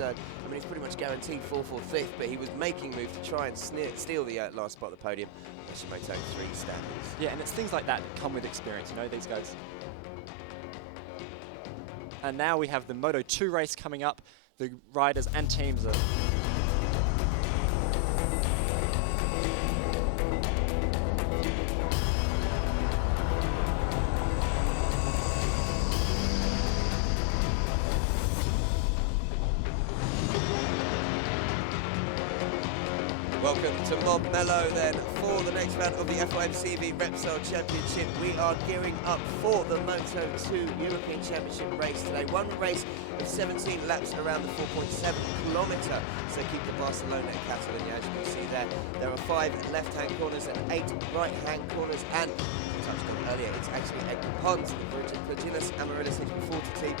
third. I mean, he's pretty much guaranteed fourth or fifth, but he was making moves to try and steal the last spot of the podium. That's your Moto3 standards. Yeah, and it's things like that that come with experience, you know, these guys. And now we have the Moto2 race coming up. The riders and teams are... Welcome to Mob Mellow then for the next round of the FIMCV Repsol Championship. We are gearing up for the Moto2 European Championship race today. One race of 17 laps around the 4.7 kilometre circuit de Barcelona-Catalunya. As you can see there are 5 left-hand corners and 8 right-hand corners, and touched on earlier, it's actually Edgar Pons, the Virginis Amaryllis HP40 team,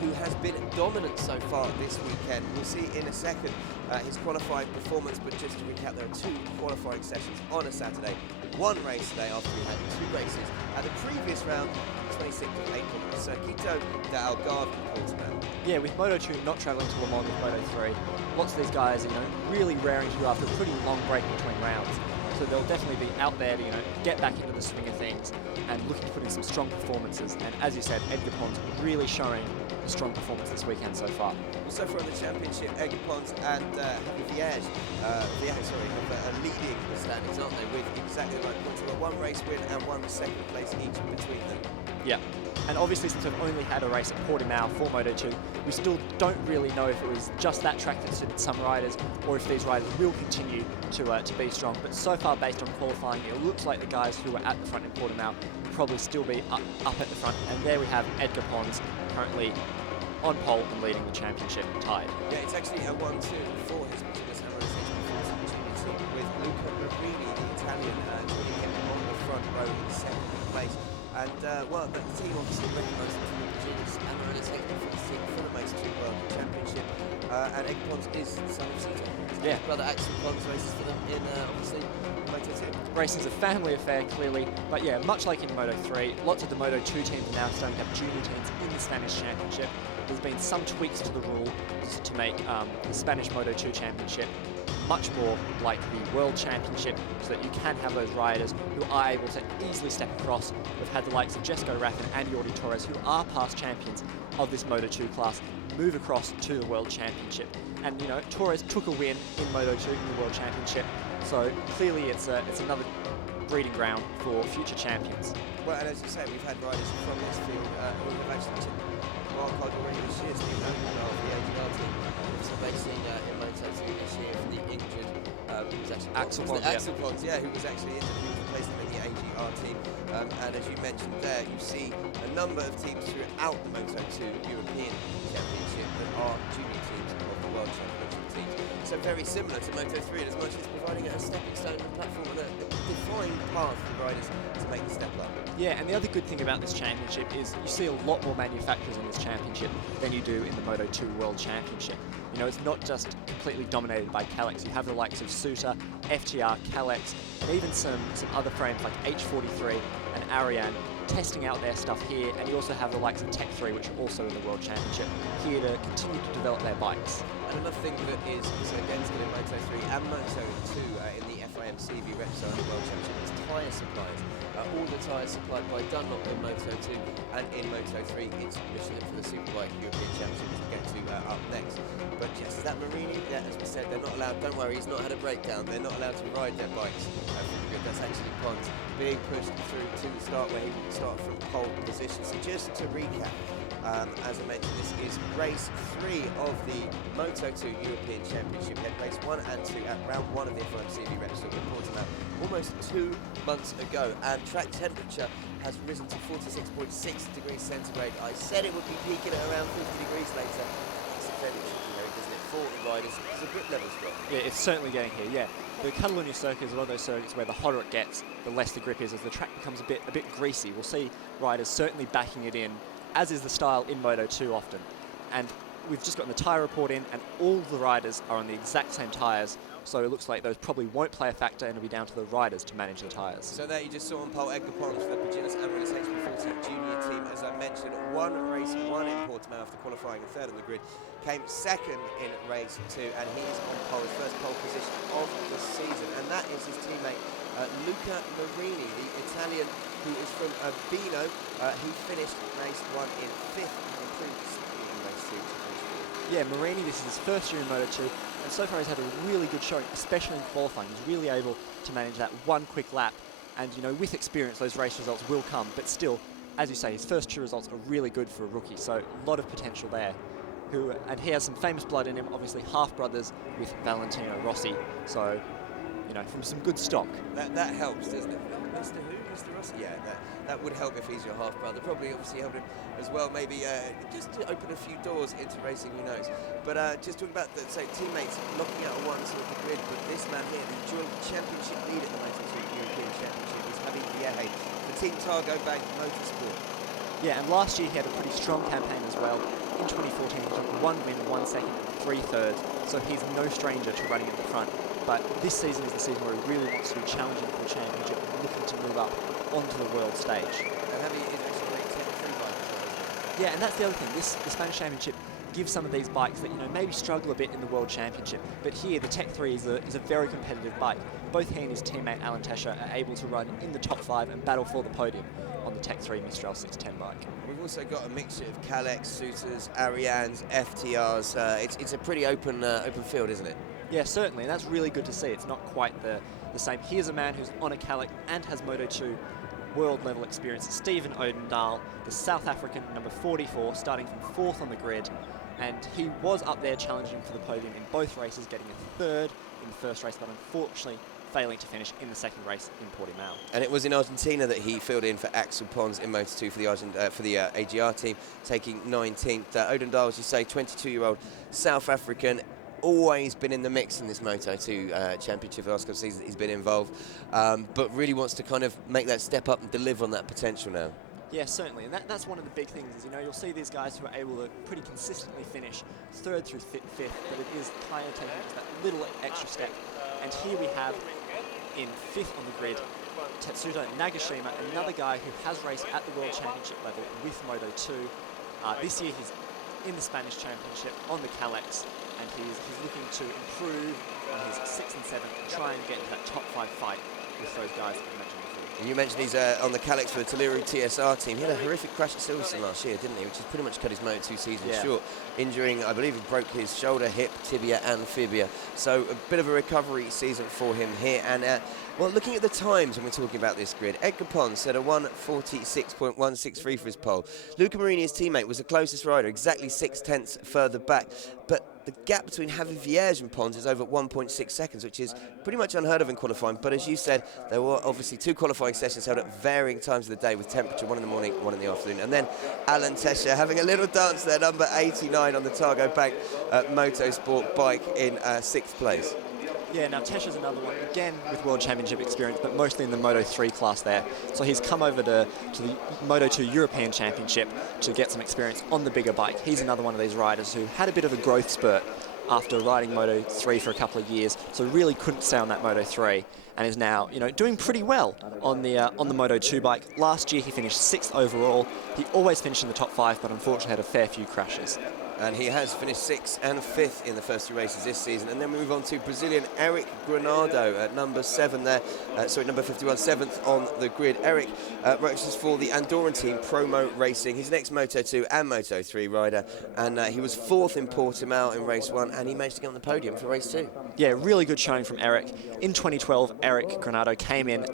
who has been dominant so far this weekend. We'll see in a second his qualifying performance, but just to recap, there are 2 qualifying sessions on a Saturday, 1 race today after we had 2 races at the previous round, 26th of April at Circuito de Algarve in Portugal. Yeah, with Moto2 not travelling to Le Mans with Moto3, lots of these guys are, you know, really raring to go after a pretty long break between rounds. So they'll definitely be out there to, you know, get back into the swing of things and looking to put in some strong performances. And as you said, Edgar Pons really showing a strong performance this weekend so far. Well, so far in the championship, Edgar Pons and Vierge are leading the standings, aren't they, with exactly the right points. They've got 1 race win and 1 second place each between them. Yeah. And obviously, since we've only had a race at Portimao for Moto2, we still don't really know if it was just that track that suited some riders, or if these riders will continue to be strong. But so far, based on qualifying, it looks like the guys who were at the front in Portimao will probably still be up at the front. And there we have Edgar Pons currently on pole and leading the championship tied. Yeah, it's actually a 1-2 for his Virginis Amaryllis HP40 team, with Luca Marini, the Italian, joining him on the front row in 2nd place. And, well, the team obviously recognised him from the Virginis Amaryllis HP40 team for the Moto2 World Championship. And Edgar Pons is the son of Cito. Yeah. His brother Axel Pons races for them in, obviously, Moto2. Racing's a family affair, clearly. But yeah, much like in Moto3, lots of the Moto2 teams are now starting to have junior teams in the Spanish Championship. There's been some tweaks to the rules to make the Spanish Moto2 Championship much more like the World Championship, so that you can have those riders who are able to easily step across. We've had the likes of Jesco Raff and Jordi Torres, who are past champions of this Moto2 class, move across to the World Championship. And, you know, Torres took a win in Moto2 in the World Championship, so clearly it's another breeding ground for future champions. Well, and as you say, we've had riders from this field who have actually wildcard already this year, Steve Noble of the AGR team. So racing in Moto2 this year for the injured, who was actually Axel Pons, yeah, who was actually injured, who replaced him in the AGR team. And as you mentioned there, you see a number of teams throughout the Moto2 European Championship that are junior teams of the World Championship teams. So very similar to Moto3, as much as providing a stepping stone and platform and a defined path for riders to make the step up. Yeah, and the other good thing about this championship is you see a lot more manufacturers in this championship than you do in the Moto2 World Championship. You know, it's not just completely dominated by Kalex. You have the likes of Suter, FTR, Kalex, and even some other frames like H43 and Ariane testing out their stuff here. And you also have the likes of Tech 3, which are also in the World Championship, here to continue to develop their bikes. And another thing that is also against it in Moto3 and Moto2 in the FIMCV Repsol World Championship is tyre supplies. All the tyres supplied by Dunlop in Moto2, and in Moto3 it's Michelin for the Superbike European Championship, which we'll get to up next. But yes, that Marini, yeah, as we said, they're not allowed, don't worry, he's not had a breakdown, they're not allowed to ride their bikes. That's actually Pons being pushed through to the start, where he will start from pole position. So just to recap, as I mentioned, this is race 3 of the Moto2 European Championship. We had race 1 and 2 at round 1 of the FIMCV Repsol in Portimao almost 2 months ago, and track temperature has risen to 46.6 degrees centigrade. I said it would be peaking at around 50 degrees later. It's a fairly tricky area, isn't it, for the riders? It's a grip level's drop. Yeah, it's certainly getting here, yeah. The Catalunya circuit is one of those circuits where the hotter it gets, the less the grip is, as the track becomes a bit greasy. We'll see riders certainly backing it in, as is the style in Moto2 often. And we've just gotten the tyre report in, and all the riders are on the exact same tyres, so it looks like those probably won't play a factor, and it'll be down to the riders to manage the tyres. So there you just saw on pole Edgar Pons for the Virginis Amaryllis HP40 Liberty junior team, as I mentioned, one race, one in Portimao after qualifying and third on the grid, came second in race 2, and he is on pole, his first pole position of the season, and that is his teammate Luca Marini, the Italian who is from Urbino. He finished race 1 in 5th and improved significantly in race 2 to finish 4th. Yeah, Marini, this is his first year in Moto2, and so far he's had a really good showing, especially in qualifying. He's really able to manage that one quick lap, and you know, with experience, those race results will come, but still, as you say, his first 2 results are really good for a rookie, so a lot of potential there. And he has some famous blood in him, obviously half-brothers with Valentino Rossi, so, you know, from some good stock. That helps, doesn't it? Mr. Who? Mr. Rossi? Yeah, that would help if he's your half-brother. Probably, obviously, helped him as well, maybe just to open a few doors into racing, who knows. But just talking about the teammates knocking out one side of the grid, but this man here, the joint championship lead at the Moto2 European Championship, is Javi Vieje for Team Targo Bank Motorsport. Yeah, and last year he had a pretty strong campaign as well. In 2014, he took 1 win, 1 second, 3 thirds, so he's no stranger to running at the front. But this season is the season where he really wants to be challenging for the championship and looking to move up onto the world stage. And Javi is actually a Tech 3 bike as well. Yeah, and that's the other thing. The Spanish Championship gives some of these bikes that, you know, maybe struggle a bit in the World Championship. But here, the Tech 3 is a very competitive bike. Both he and his teammate Alan Tesher are able to run in the top 5 and battle for the podium on the Tech 3 Mistral 610 bike. We've also got a mixture of Kalex, Souters, Arianes, FTRs. It's a pretty open field, isn't it? Yeah, certainly, and that's really good to see. It's not quite the same. Here's a man who's on a Kalex and has Moto2 world-level experience, Stephen Odendaal, the South African, number 44, starting from 4th on the grid, and he was up there challenging for the podium in both races, getting a 3rd in the first race, but unfortunately failing to finish in the second race in Portimao. And it was in Argentina that he filled in for Axel Pons in Moto2 for the AGR team, taking 19th. Odendaal, as you say, 22-year-old South African, always been in the mix in this Moto2 championship. The last couple of seasons he's been involved, but really wants to kind of make that step up and deliver on that potential now. Yeah, certainly, and that's one of the big things is, you know, you'll see these guys who are able to pretty consistently finish 3rd through 5th, but it is kind of taking just that little extra step. And here we have in 5th on the grid, Tetsuto Nagashima, another guy who has raced at the World Championship level with Moto2. This year he's in the Spanish Championship on the Kalex, and he's looking to improve on his 6th and 7th and try and get into that top 5 fight with those guys that I mentioned before. And you mentioned he's on the Kalex for the Toliru TSR team. He had a horrific crash at Silverstone last year, didn't he? Which has pretty much cut his Moto2 season short, injuring, I believe he broke his shoulder, hip, tibia and fibia. So a bit of a recovery season for him here. And well, looking at the times when we're talking about this grid, Edgar Pons set a 1:46.163 for his pole. Luca Marini, his teammate, was the closest rider, exactly 6/10 further back. But the gap between Javi Vieje and Pons is over 1.6 seconds, which is pretty much unheard of in qualifying. But as you said, there were obviously 2 qualifying sessions held at varying times of the day with temperature, 1 in the morning, 1 in the afternoon. And then Alan Tesher having a little dance there, number 89 on the Targo Bank Motorsport bike in 6th place. Yeah, now Tesha's another one, again with World Championship experience, but mostly in the Moto3 class there. So he's come over to the Moto2 European Championship to get some experience on the bigger bike. He's another one of these riders who had a bit of a growth spurt after riding Moto3 for a couple of years, so really couldn't stay on that Moto3 and is now, you know, doing pretty well on the Moto2 bike. Last year he finished 6th overall. He always finished in the top 5, but unfortunately had a fair few crashes. And he has finished 6th and 5th in the first 2 races this season. And then we move on to Brazilian Eric Granado at number 7 there. Number 51, 7th on the grid. Eric races for the Andorran team, Promo Racing. He's an ex-Moto2 and Moto3 rider. And he was 4th in Portimao in race 1, and he managed to get on the podium for race 2. Yeah, really good showing from Eric. In 2012, Eric Granado came in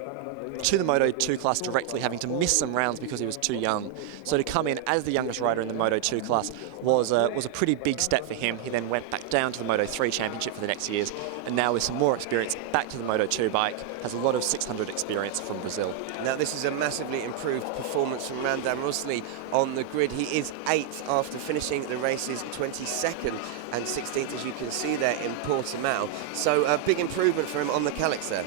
to the Moto2 class directly, having to miss some rounds because he was too young. So to come in as the youngest rider in the Moto2 class was a pretty big step for him. He then went back down to the Moto3 Championship for the next years, and now with some more experience, back to the Moto2 bike, has a lot of 600 experience from Brazil. Now this is a massively improved performance from Randam Rosli on the grid. He is 8th after finishing the races 22nd and 16th, as you can see there in Portimao. So a big improvement for him on the Kalex there.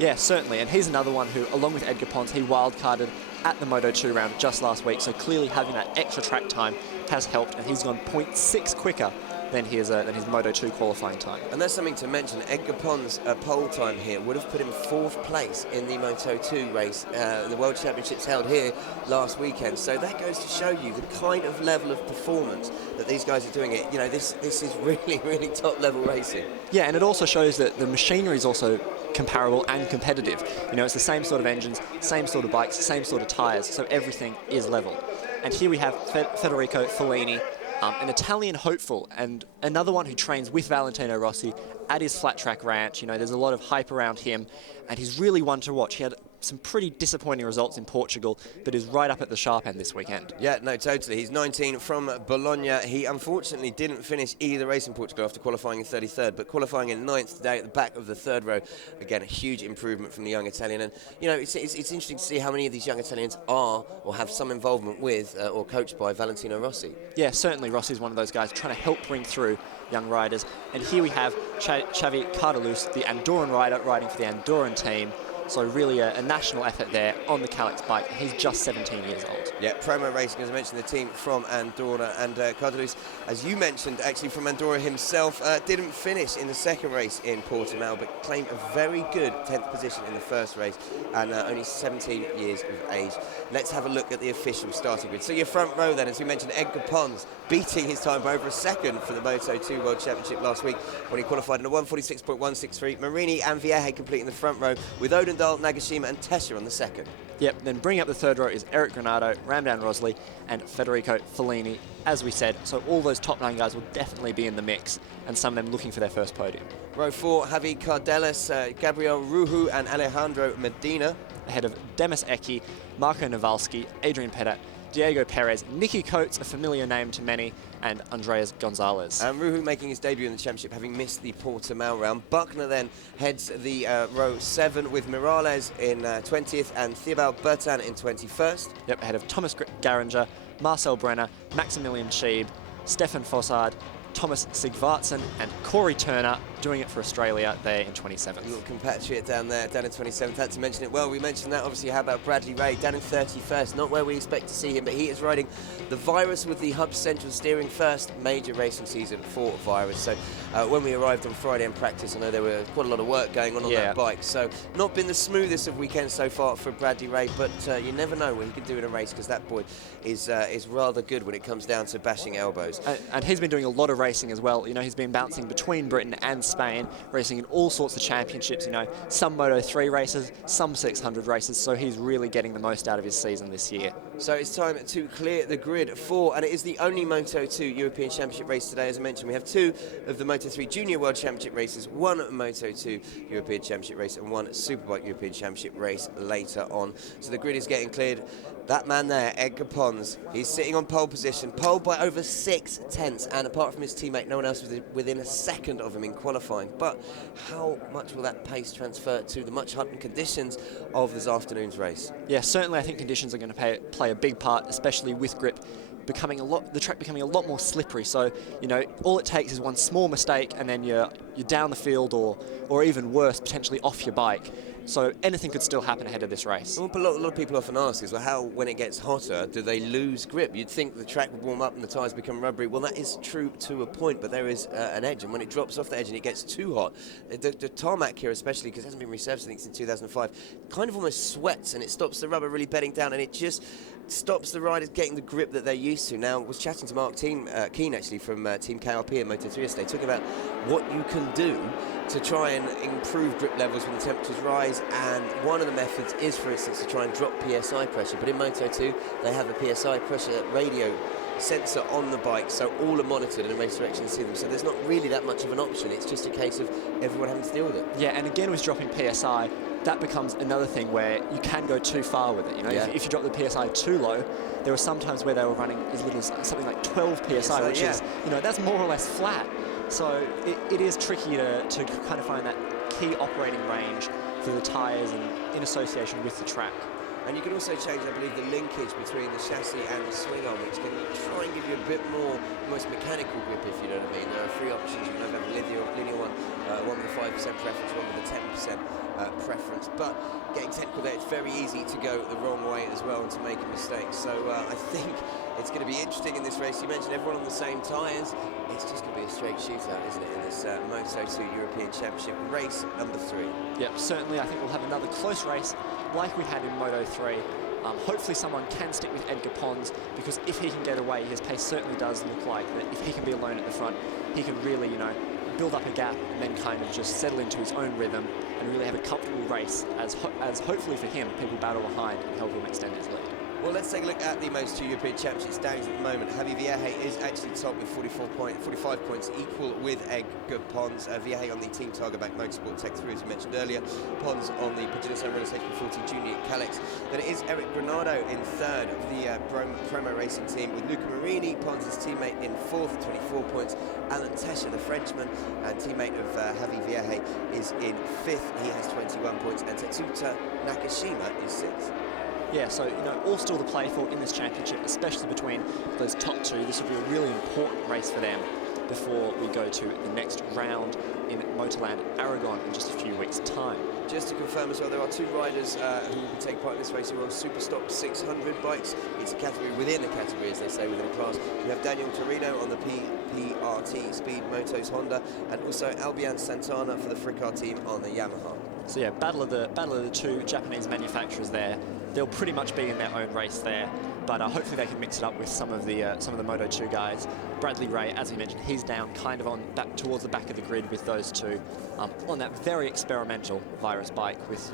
Yeah, certainly, and he's another one who, along with Edgar Pons, he wildcarded at the Moto2 round just last week, so clearly having that extra track time has helped, and he's gone 0.6 quicker than his Moto2 qualifying time. And that's something to mention. Edgar Pons' pole time here would have put him 4th place in the Moto2 race. The World Championships held here last weekend. So that goes to show you the kind of level of performance that these guys are doing. You know, this is really, really top level racing. Yeah, and it also shows that the machinery is also comparable and competitive. You know, it's the same sort of engines, same sort of bikes, same sort of tyres, so everything is level. And here we have Federico Fellini, an Italian hopeful, and another one who trains with Valentino Rossi at his flat track ranch. You know, there's a lot of hype around him, and he's really one to watch. He had some pretty disappointing results in Portugal, but is right up at the sharp end this weekend. Yeah, no, totally. He's 19 from Bologna. He unfortunately didn't finish either race in Portugal after qualifying in 33rd, but qualifying in 9th today at the back of the 3rd row. Again, a huge improvement from the young Italian. And, you know, it's interesting to see how many of these young Italians are or have some involvement with or coached by Valentino Rossi. Yeah, certainly Rossi's one of those guys trying to help bring through young riders. And here we have Xavi Cardalus, the Andorran rider, riding for the Andorran team. So really a national effort there on the Calix bike. He's just 17 years old. Yeah, Promo Racing, as I mentioned, the team from Andorra. And Cardalus, as you mentioned, actually from Andorra himself, didn't finish in the 2nd race in Portimao, but claimed a very good 10th position in the 1st race, and only 17 years of age. Let's have a look at the official starting grid. So your front row then, as we mentioned, Edgar Pons beating his time by over a second for the Moto2 World Championship last week when he qualified in a 1:46.163. Marini and Vieja completing the front row, with Odendal, Nagashima and Tesha on the 2nd. Yep, then bringing up the 3rd row is Eric Granado, Ramdan Rosley and Federico Fellini, as we said. So all those top 9 guys will definitely be in the mix, and some of them looking for their first podium. Row 4, Javi Cardelas, Gabriel Ruju and Alejandro Medina. Ahead of Demis Ecki, Marco Nawalski, Adrian Pettit, Diego Perez, Nicky Coates, a familiar name to many, and Andreas Gonzalez. And Ruju making his debut in the championship, having missed the Portimao round. Buckner then heads the row 7 with Morales in 20th and Thibaut Bertin in 21st. Yep, ahead of Thomas Garinger, Marcel Brenner, Maximilian Schieb, Stefan Fossard, Thomas Sigvartsen and Corey Turner doing it for Australia there in 27th. A little compatriot down there, down in 27th. Had to mention it. Well, we mentioned that, obviously. How about Bradley Ray down in 31st? Not where we expect to see him, but he is riding the Virus with the Hub Central steering, first major racing season for Virus. So when we arrived on Friday in practice, I know there were quite a lot of work going on that bike. So not been the smoothest of weekends so far for Bradley Ray, but you never know what he can do in a race, because that boy is rather good when it comes down to bashing elbows. And he's been doing a lot of racing as well. You know, he's been bouncing between Britain and Spain, racing in all sorts of championships, you know, some Moto3 races, some 600 races, so he's really getting the most out of his season this year. So it's time to clear the grid for, and it is the only Moto2 European Championship race today. As I mentioned, we have 2 of the Moto3 Junior World Championship races, 1 Moto2 European Championship race and 1 Superbike European Championship race later on. So the grid is getting cleared. That man there, Edgar Pons, he's sitting on pole position, pole by over 6 tenths, and apart from his teammate, no one else was within a second of him in qualifying. But how much will that pace transfer to the much hardened conditions of this afternoon's race? Yeah, certainly I think conditions are going to play a big part, especially with grip the track becoming a lot more slippery. So, you know, all it takes is one small mistake and then you're down the field, or even worse, potentially off your bike. So anything could still happen ahead of this race. Well, a lot of people often ask is, well, how, when it gets hotter, do they lose grip? You'd think the track would warm up and the tyres become rubbery. Well, that is true to a point, but there is an edge, and when it drops off the edge and it gets too hot, the tarmac here especially, because it hasn't been resurfaced, I think, since 2005, kind of almost sweats, and it stops the rubber really bedding down, and it just stops the riders getting the grip that they're used to. Now, I was chatting to Mark Keane, actually, from Team KRP and Moto3 yesterday, talking about what you can do to try and improve grip levels when the temperatures rise, and one of the methods is, for instance, to try and drop PSI pressure. But in Moto2, they have a PSI pressure radio sensor on the bike, so all are monitored in a race direction to see them. So there's not really that much of an option. It's just a case of everyone having to deal with it. Yeah, and again with dropping PSI, that becomes another thing where you can go too far with it. You know, if you drop the PSI too low, there were some times where they were running as little as something like 12 PSI, which is, you know, that's more or less flat. So it is tricky to kind of find that key operating range for the tyres and in association with the track. And you can also change, I believe, the linkage between the chassis and the swing arm, which can try and give you a bit more, almost mechanical grip, if you know what I mean. There are 3 options. You can have a linear one, one with a 5 preference, one with a 10% preference. But getting technical there, it's very easy to go the wrong way as well and to make a mistake. So I think it's going to be interesting in this race. You mentioned everyone on the same tyres. It's just going to be a straight shootout, isn't it, in this Moto2 European Championship race number 3. Yep, certainly. I think we'll have another close race like we had in Moto3. Hopefully someone can stick with Edgar Pons, because if he can get away, his pace certainly does look like that. If he can be alone at the front, he can really, build up a gap and then kind of just settle into his own rhythm and really have a comfortable race as hopefully for him, people battle behind and help him extend his lead. Well, let's take a look at the Moto2 European Championship standings at the moment. Javi Vierge is actually top with 45 points, equal with Edgar Pons. Vierge on the Team Targabank Motorsport Tech 3, as you mentioned earlier. Pons on the Pagina Renault HP40 Junior Calex. Then it is Eric Granado in third of the promo racing team, with Luca Marini, Pons' teammate, in fourth, 24 points. Alain Tescher, the Frenchman and teammate of Javi Vierge, is in fifth. He has 21 points, and Tetsuta Nakashima is sixth. Yeah, so, all still to play for in this championship, especially between those top two. This will be a really important race for them before we go to the next round in Motorland Aragon in just a few weeks' time. Just to confirm as well, there are two riders who will be taking part in this race who are on Superstock 600 bikes. It's a category within a category, as they say, within a class. We have Daniel Torino on the PRT Speed Motos Honda, and also Albion Santana for the Fricar team on the Yamaha. So yeah, battle of the two Japanese manufacturers there. They'll pretty much be in their own race there, but hopefully they can mix it up with some of the Moto2 guys. Bradley Ray, as we mentioned, he's down kind of towards the back of the grid with those two on that very experimental Virus bike with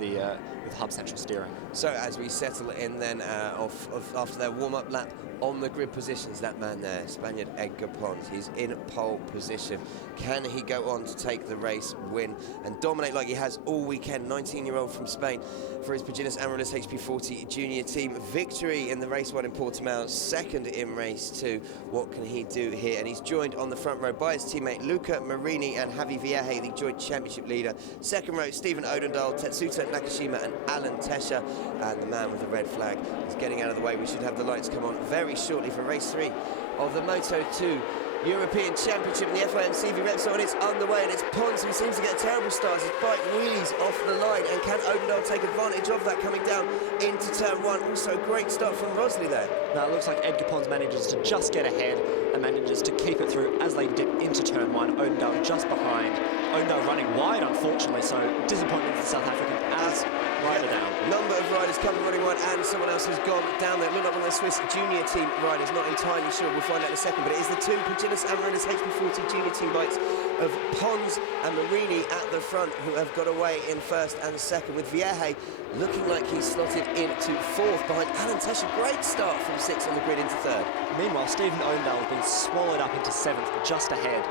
hub central steering. So as we settle in then after their warm-up lap on the grid positions, that man there, Spaniard Edgar Pons, he's in pole position. Can he go on to take the race, win, and dominate like he has all weekend? 19-year-old from Spain for his Paginas Amaryllis HP40 Junior team. Victory in the race 1 in Portimao, second in race 2. What can he do here? And he's joined on the front row by his teammate Luca Marini and Javi Vierge, the joint championship leader. Second row, Stephen Odendahl, Tetsuta Nakashima and Alain Tescher. And the man with the red flag is getting out of the way. We should have the lights come on very shortly for race 3 of the Moto2 European Championship in the FIM-CV Repsol, and it's underway, and it's Pons who seems to get a terrible start. His bike wheelies off the line, and can Odendahl take advantage of that coming down into turn 1? Also, great start from Rosley there. Now it looks like Edgar Pons manages to just get ahead and manages to keep it through as they dip into turn 1. Odendahl just behind. Odendahl running wide, unfortunately, so disappointment for the South African as rider down. Number of riders, couple running wide, and someone else has gone down there. Look like one of the Swiss junior team riders, not entirely sure. We'll find out in a second, but it is the two Paginas Amaryllis HP40 junior team bikes of Pons and Marini at the front who have got away in first and second, with Vierge looking like he's slotted into fourth behind Alain Tescher. Great start from 6th on the grid into third. Meanwhile, Stephen Odendahl has been swallowed up into 7th, just ahead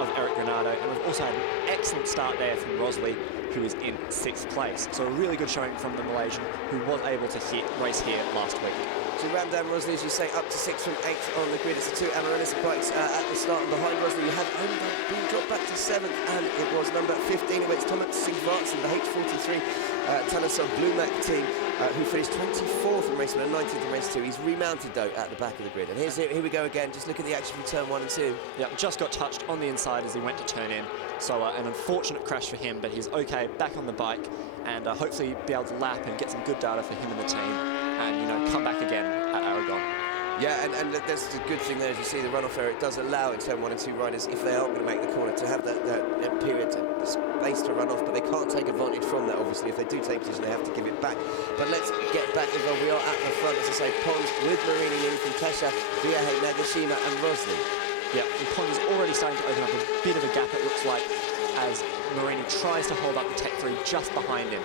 of Eric Granado, and we've also had an excellent start there from Rosley, who is in 6th place. So a really good showing from the Malaysian, who was able to race here last week. So Ramdan Rosley, as you say, up to 6th from 8th on the grid. It's the two Amaryllis bikes at the start, and behind Rosley you have Odendahl being dropped back to 7th, and it was number 15, it's Thomas Sigvartsen, the H43 Tanasov Blumac team, who finished 24th in race 1 and 19th in race 2. He's remounted, though, at the back of the grid. And here we go again, just look at the action from turn 1 and 2. Yeah, just got touched on the inside as he went to turn in. So an unfortunate crash for him, but he's okay, back on the bike, and hopefully be able to lap and get some good data for him and the team, and come back again at Aragon. Yeah, and that's the good thing there, as you see, the runoff area, it does allow in turn 1 and 2 riders, if they aren't going to make the corner, to have that period, space to run off, but they can't take advantage from that, obviously. If they do take position, they have to give it back. But let's get back as well. We are at the front, as I say, Pons with Marini in from Tescher, Vierge, Nagashima and Rosley. Yeah, and Pons is already starting to open up a bit of a gap, it looks like, as Marini tries to hold up the Tech 3 just behind him.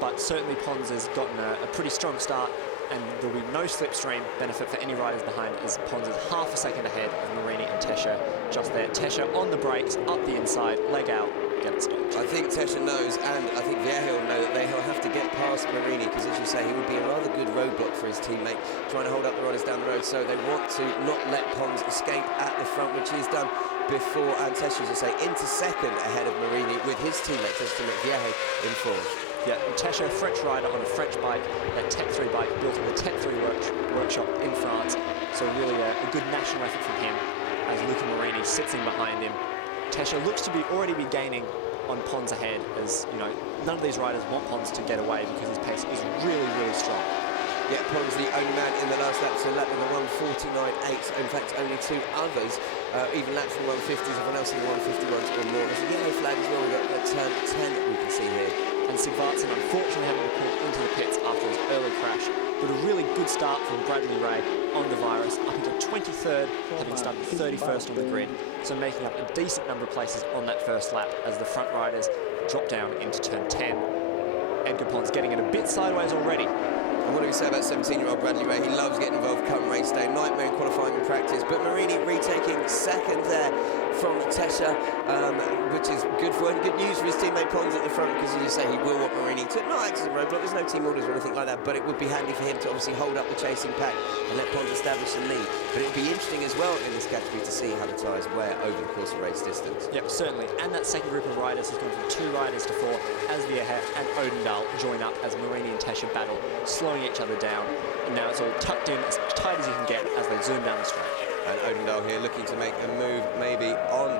But certainly Pons has gotten a pretty strong start, and there'll be no slipstream benefit for any riders behind, as Pons is half a second ahead of Marini and Tescher just there. Tescher on the brakes, up the inside, leg out, get it stopped. I think Tescher knows, and I think Vierge will know that he'll have to get past Marini, because as you say, he would be a rather good roadblock for his teammate, trying to hold up the riders down the road. So they want to not let Pons escape at the front, which he's done before, and Tescher, as I say, into second ahead of Marini, with his teammate Vierge in fourth. Yeah, Tescher, a French rider on a French bike, that Tech 3 bike built at the Tech 3 workshop in France. So really a good national effort from him, as Luca Marini sits in behind him Tesha looks to already be gaining on Pons ahead, as you know, none of these riders want Pons to get away because his pace is really, really strong. Yeah, Pons the only man in the last lap to lap with a 1:49.8. In fact, only two others, even laps in the 150s, everyone else in the 151s or more. There's a yellow flag as well. We've got turn 10 that we can see here. And Sigvartsen unfortunately having to pull into the pits after his early crash. But a really good start from Bradley Ray on the Virus, up into 23rd, having started 31st on the grid. So making up a decent number of places on that first lap as the front riders drop down into turn 10. Edgar Pons getting it a bit sideways already. And what do we say about 17-year-old Bradley Ray? He loves getting involved come race day. Nightmare in qualifying and practice. But Marini retaking second there from Tesha, which is good for him. Good news for his teammate Pons at the front, because as you say, he will want Marini to not act as a roadblock. There's no team orders or anything like that, but it would be handy for him to obviously hold up the chasing pack and let Pons establish the lead. But it would be interesting as well in this category to see how the tyres wear over the course of race distance. Yep, certainly. And that second group of riders has gone from 2 riders to 4 as Vieja and Odendahl join up as Marini and Tesha battle, slowing each other down. And now it's all tucked in as tight as you can get as they zoom down the straight. And Odendahl here looking to make a move maybe on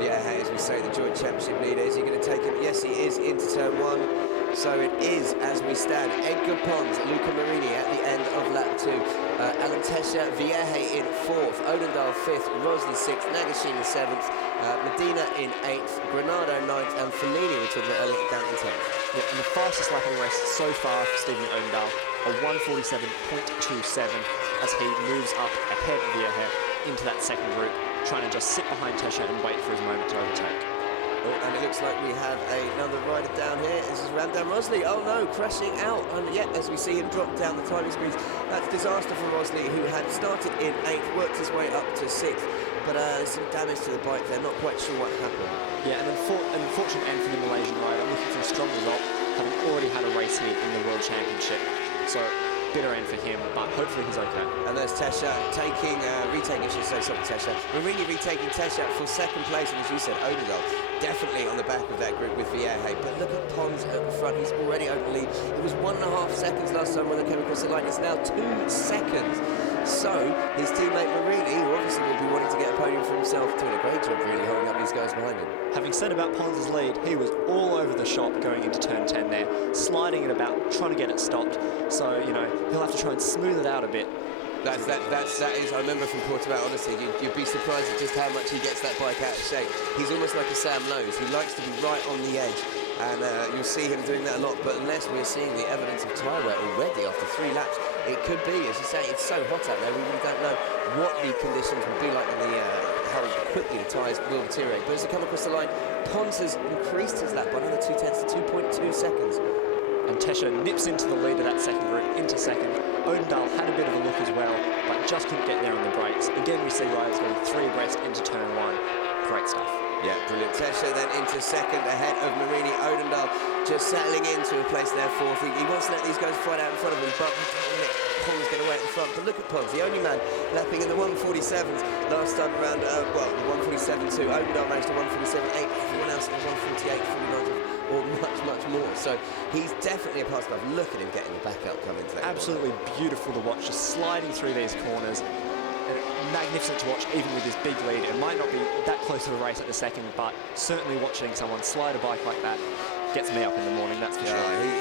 Vieja, as we say, the joint championship leader. Is he going to take him? Yes, he is into turn 1. So it is, as we stand, Edgar Pons, Luca Marini at the end of lap 2. Alan Tesha, Vieja in 4th, Odendahl 5th, Rosli 6th, Nagashima 7th, Medina in 8th, Granado 9th, and Fellini, we talked about earlier, down in 10th. Yeah, and the fastest lap of the race so far for Stephen Odendahl, a 1:47.27, as he moves up ahead of Vieja into that second group, trying to just sit behind Tesha and wait for his moment to overtake. Oh, and it looks like we have another rider down here. This is Ramdan Rosli. Oh no, crashing out. And yet, as we see him drop down the timing screens, that's disaster for Rosli, who had started in 8th, worked his way up to 6th. But there's some damage to the bike. They're not quite sure what happened. Yeah, and an unfortunate end for the Malaysian rider, looking for a strong result, having already had a race here in the World Championship. So, bitter end for him, but hopefully he's okay. And there's Tesha retaking, I should say, sorry, Tesha. Marini retaking Tesha for second place, and as you said, Odendahl definitely on the back of that group with Vieja. But look at Pons at the front, he's already open lead. It was 1.5 seconds last time when they came across the line, it's now 2 seconds. So, his teammate Marini, who obviously will be wanting to get a podium for himself, doing a great job really holding up these guys behind him. Having said about Pons' lead, he was all over the shop going into turn 10 there, sliding it about, trying to get it stopped. So, you know, he'll have to try and smooth it out a bit. That is, I remember from Portimao, honestly, you'd be surprised at just how much he gets that bike out of shape. He's almost like a Sam Lowe's. He likes to be right on the edge, and you'll see him doing that a lot, but unless we're seeing the evidence of tyre wear already after 3 laps, it could be, as you say, it's so hot out there, we really don't know what the conditions will be like in the, how quickly the tyres will deteriorate. But as they come across the line, Pons has increased his lap by another 0.2 to 2.2 seconds. And Tesha nips into the lead of that second group, into second. Odendahl had a bit of a look as well, but just couldn't get there on the brakes. Again, we see riders going 3 abreast into turn 1. Great stuff. Yeah, brilliant. Tesha then into second ahead of Marini. Odendahl just settling into a place there 4th. He wants to let these guys fight out in front of him, but Pons get away at the front. But look at Pons, the only man lapping in the 1:47s last time around, well, the 1:47.2. Odendahl managed to 1:47.8. Everyone else in the 1:48.49 or much more. So he's definitely a pass. Look at him getting the back out coming to that. Absolutely beautiful to watch, just sliding through these corners. Magnificent to watch, even with his big lead. It might not be that close to the race at the second, but certainly watching someone slide a bike like that gets me up in the morning, that's for sure.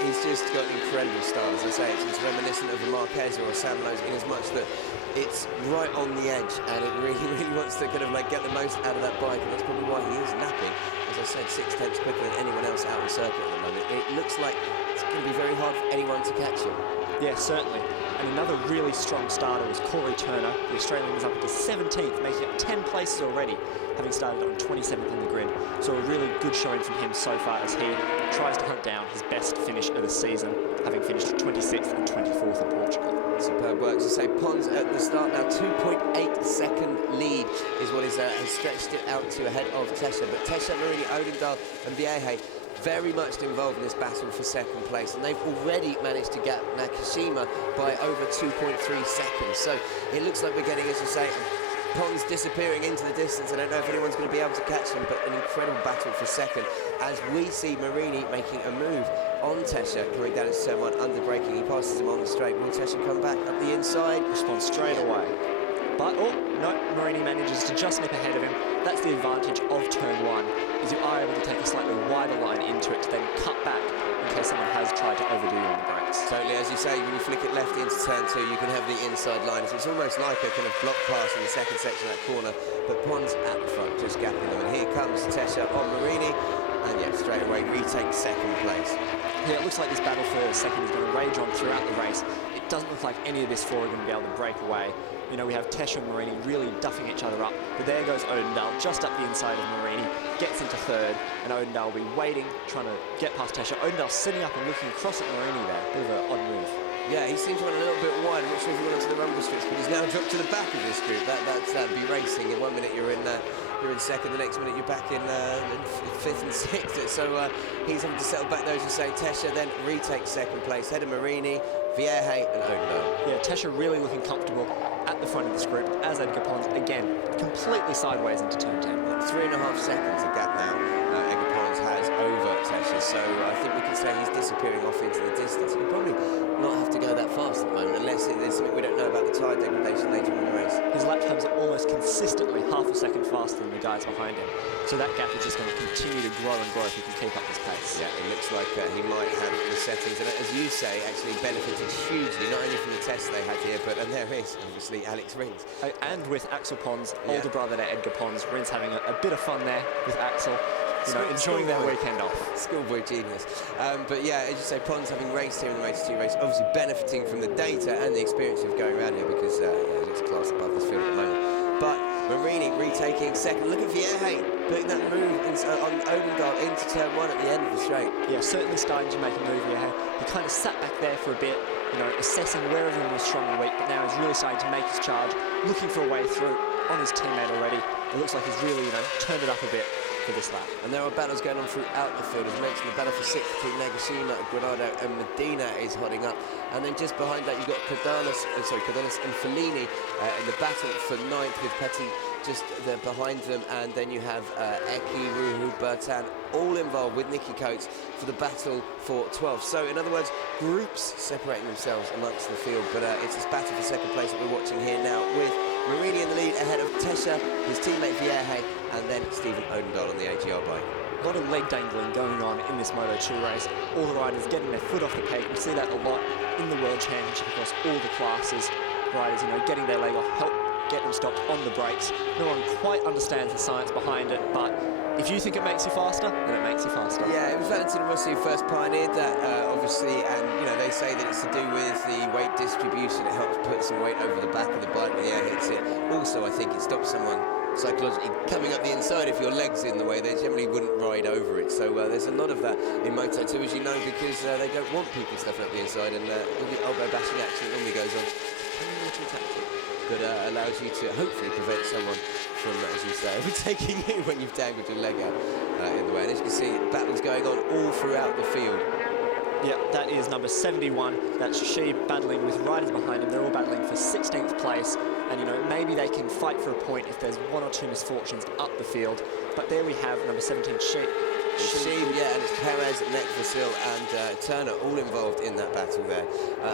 He's just got an incredible style, as I say. It's reminiscent of a Marquez or a Sam Lowe's in as much that it's right on the edge, and it really wants to kind of like get the most out of that bike, and that's probably why he is napping. As I said, 6 tenths quicker than anyone else out on circuit at the moment. It looks like it's going to be very hard for anyone to catch him. Yeah, certainly. And another really strong starter was Corey Turner. The Australian was up into 17th, making up 10 places already, having started on 27th on the grid. So a really good showing from him so far as he tries to hunt down his best finish of the season, having finished 26th and 24th in Portugal. Superb work. As I say, Pons at the start now, 2.8 second lead is what has stretched it out to ahead of Tesha. But Tesha, Marini, Odendahl and Vieja very much involved in this battle for second place, and they've already managed to gap Nakashima by over 2.3 seconds. So it looks like we're getting, as you say, Pons disappearing into the distance. I don't know if anyone's going to be able to catch him, but an incredible battle for second as we see Marini making a move on Tesha, coming down into turn 1 under braking. He passes him on the straight. Will Tesha come back up the inside? Responds straight away. But, oh, no, Marini manages to just nip ahead of him. That's the advantage of turn 1, is you are able to take a slightly wider line into it to then cut back in case someone has tried to overdo you on the brakes. Totally, as you say, when you flick it left into turn 2, you can have the inside line. So it's almost like a kind of block pass in the second section of that corner, but Pons at the front, just gapping them. And here comes Tesha on Marini, and yeah, straight away retakes second place. Yeah, it looks like this battle for second is going to rage on throughout the race. It doesn't look like any of this four are going to be able to break away. You know, we have Tesha and Marini really duffing each other up, but there goes Odendal just up the inside of Marini, gets into third, and Odendal will be waiting, trying to get past Tesha. Odendal sitting up and looking across at Marini there. Bit of an odd move. Yeah, he seems to run a little bit wide. I'm not sure if he went onto the rumble strips, but he's now dropped to the back of this group. That's be racing. In 1 minute you're in second, the next minute you're back in fifth and sixth. So he's having to settle back there, as you say. Tesha then retakes second place, ahead of Marini, Vierge and Odendal. Yeah, Tesha really looking comfortable at the front of this group, as Edgar Pons, again, completely sideways into turn 10. 3.5 seconds a gap now Edgar Pons has over Tesha, so I think we can say he's disappearing off into the distance. He'll probably not have to go that fast at the moment, unless there's something we don't know about the tyre degradation later in the race. His lap times are almost consistently half a second faster than the guys behind him, so that gap is just going to continue to grow and grow if he can keep up this pace. Yeah, it looks like he might have the settings, and as you say, actually benefited hugely, not only from the tests they had here, but, and there is, obviously, Alex Rins. And with Axel Pons, older brother to Edgar Pons, Rins having a bit of fun there with Axel. You know, enjoying their weekend off. Schoolboy genius. But yeah, as you say, Pons having raced here in the Moto2 race, obviously benefiting from the data and the experience of going around here because yeah, he looks class above this field at the moment. But Marini retaking second. Look at Vierge putting that move on Odendal into turn 1 at the end of the straight. Yeah, certainly starting to make a move here. He kind of sat back there for a bit, you know, assessing where everyone was strong and weak, but now he's really starting to make his charge, looking for a way through on his teammate already. It looks like he's really, you know, turned it up a bit for this lap. And there are battles going on throughout the field. As mentioned, the battle for 6th between Nagashima, Granado and Medina is hotting up. And then just behind that, you've got Cardenas and Fellini in the battle for 9th with Petit just there behind them. And then you have Eki, Ruhu, Bertan, all involved with Nicky Coates for the battle for 12th. So, in other words, groups separating themselves amongst the field. But it's this battle for second place that we're watching here now with Marini in the lead ahead of Tesha, his teammate Vierge, and then Stephen Odendal on the AGR bike. A lot of leg dangling going on in this Moto2 race. All the riders getting their foot off the peg. We see that a lot in the World Championship across all the classes. Riders, you know, getting their leg off, help get them stopped on the brakes. No one quite understands the science behind it, but if you think it makes you faster, then it makes you faster. Yeah, it was Valentino Rossi who first pioneered that, obviously, and you know they say that it's to do with the weight distribution. It helps put some weight over the back of the bike when the air hits it. Also, I think it stops someone psychologically coming up the inside. If your leg's in the way, they generally wouldn't ride over it. So there's a lot of that in Moto2, as you know, because they don't want people stepping up the inside, and all the elbow bashing action normally goes on. Little tactic, but allows you to hopefully prevent someone from, as you say, overtaking you when you've dangled your leg out in the way. And as you can see, battles going on all throughout the field. Yeah, that is number 71. That's she battling with riders behind him. They're all battling for 16th place. And, you know, maybe they can fight for a point if there's one or two misfortunes up the field. But there we have number 17, She, yeah, and it's Perez, Vasil and Turner all involved in that battle there.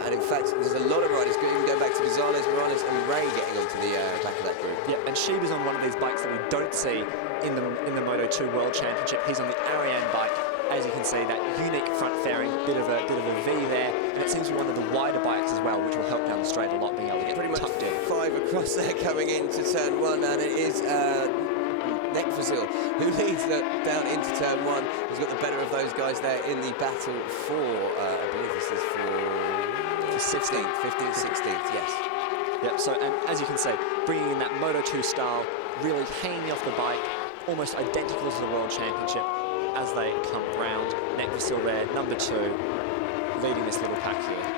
And in fact, there's a lot of riders, even going back to Gonzalez, Morales and Ray getting onto the back of that group. Yeah, and she was on one of these bikes that we don't see in the Moto2 World Championship. He's on the Ariane bike. As you can see, that unique front fairing, bit of a V there, and it seems to be one of the wider bikes as well, which will help down the straight a lot, being able to get pretty much tucked in. 5 across there coming into turn 1, and it is Vasil who leads down into turn 1. He's got the better of those guys there in the battle for, I believe this is for 16th, 15th, 16th, yes. Yep, so, and as you can see, bringing in that Moto2 style, really hanging off the bike, almost identical to the World Championship as they come round. Vasil there, number 2, leading this little pack here.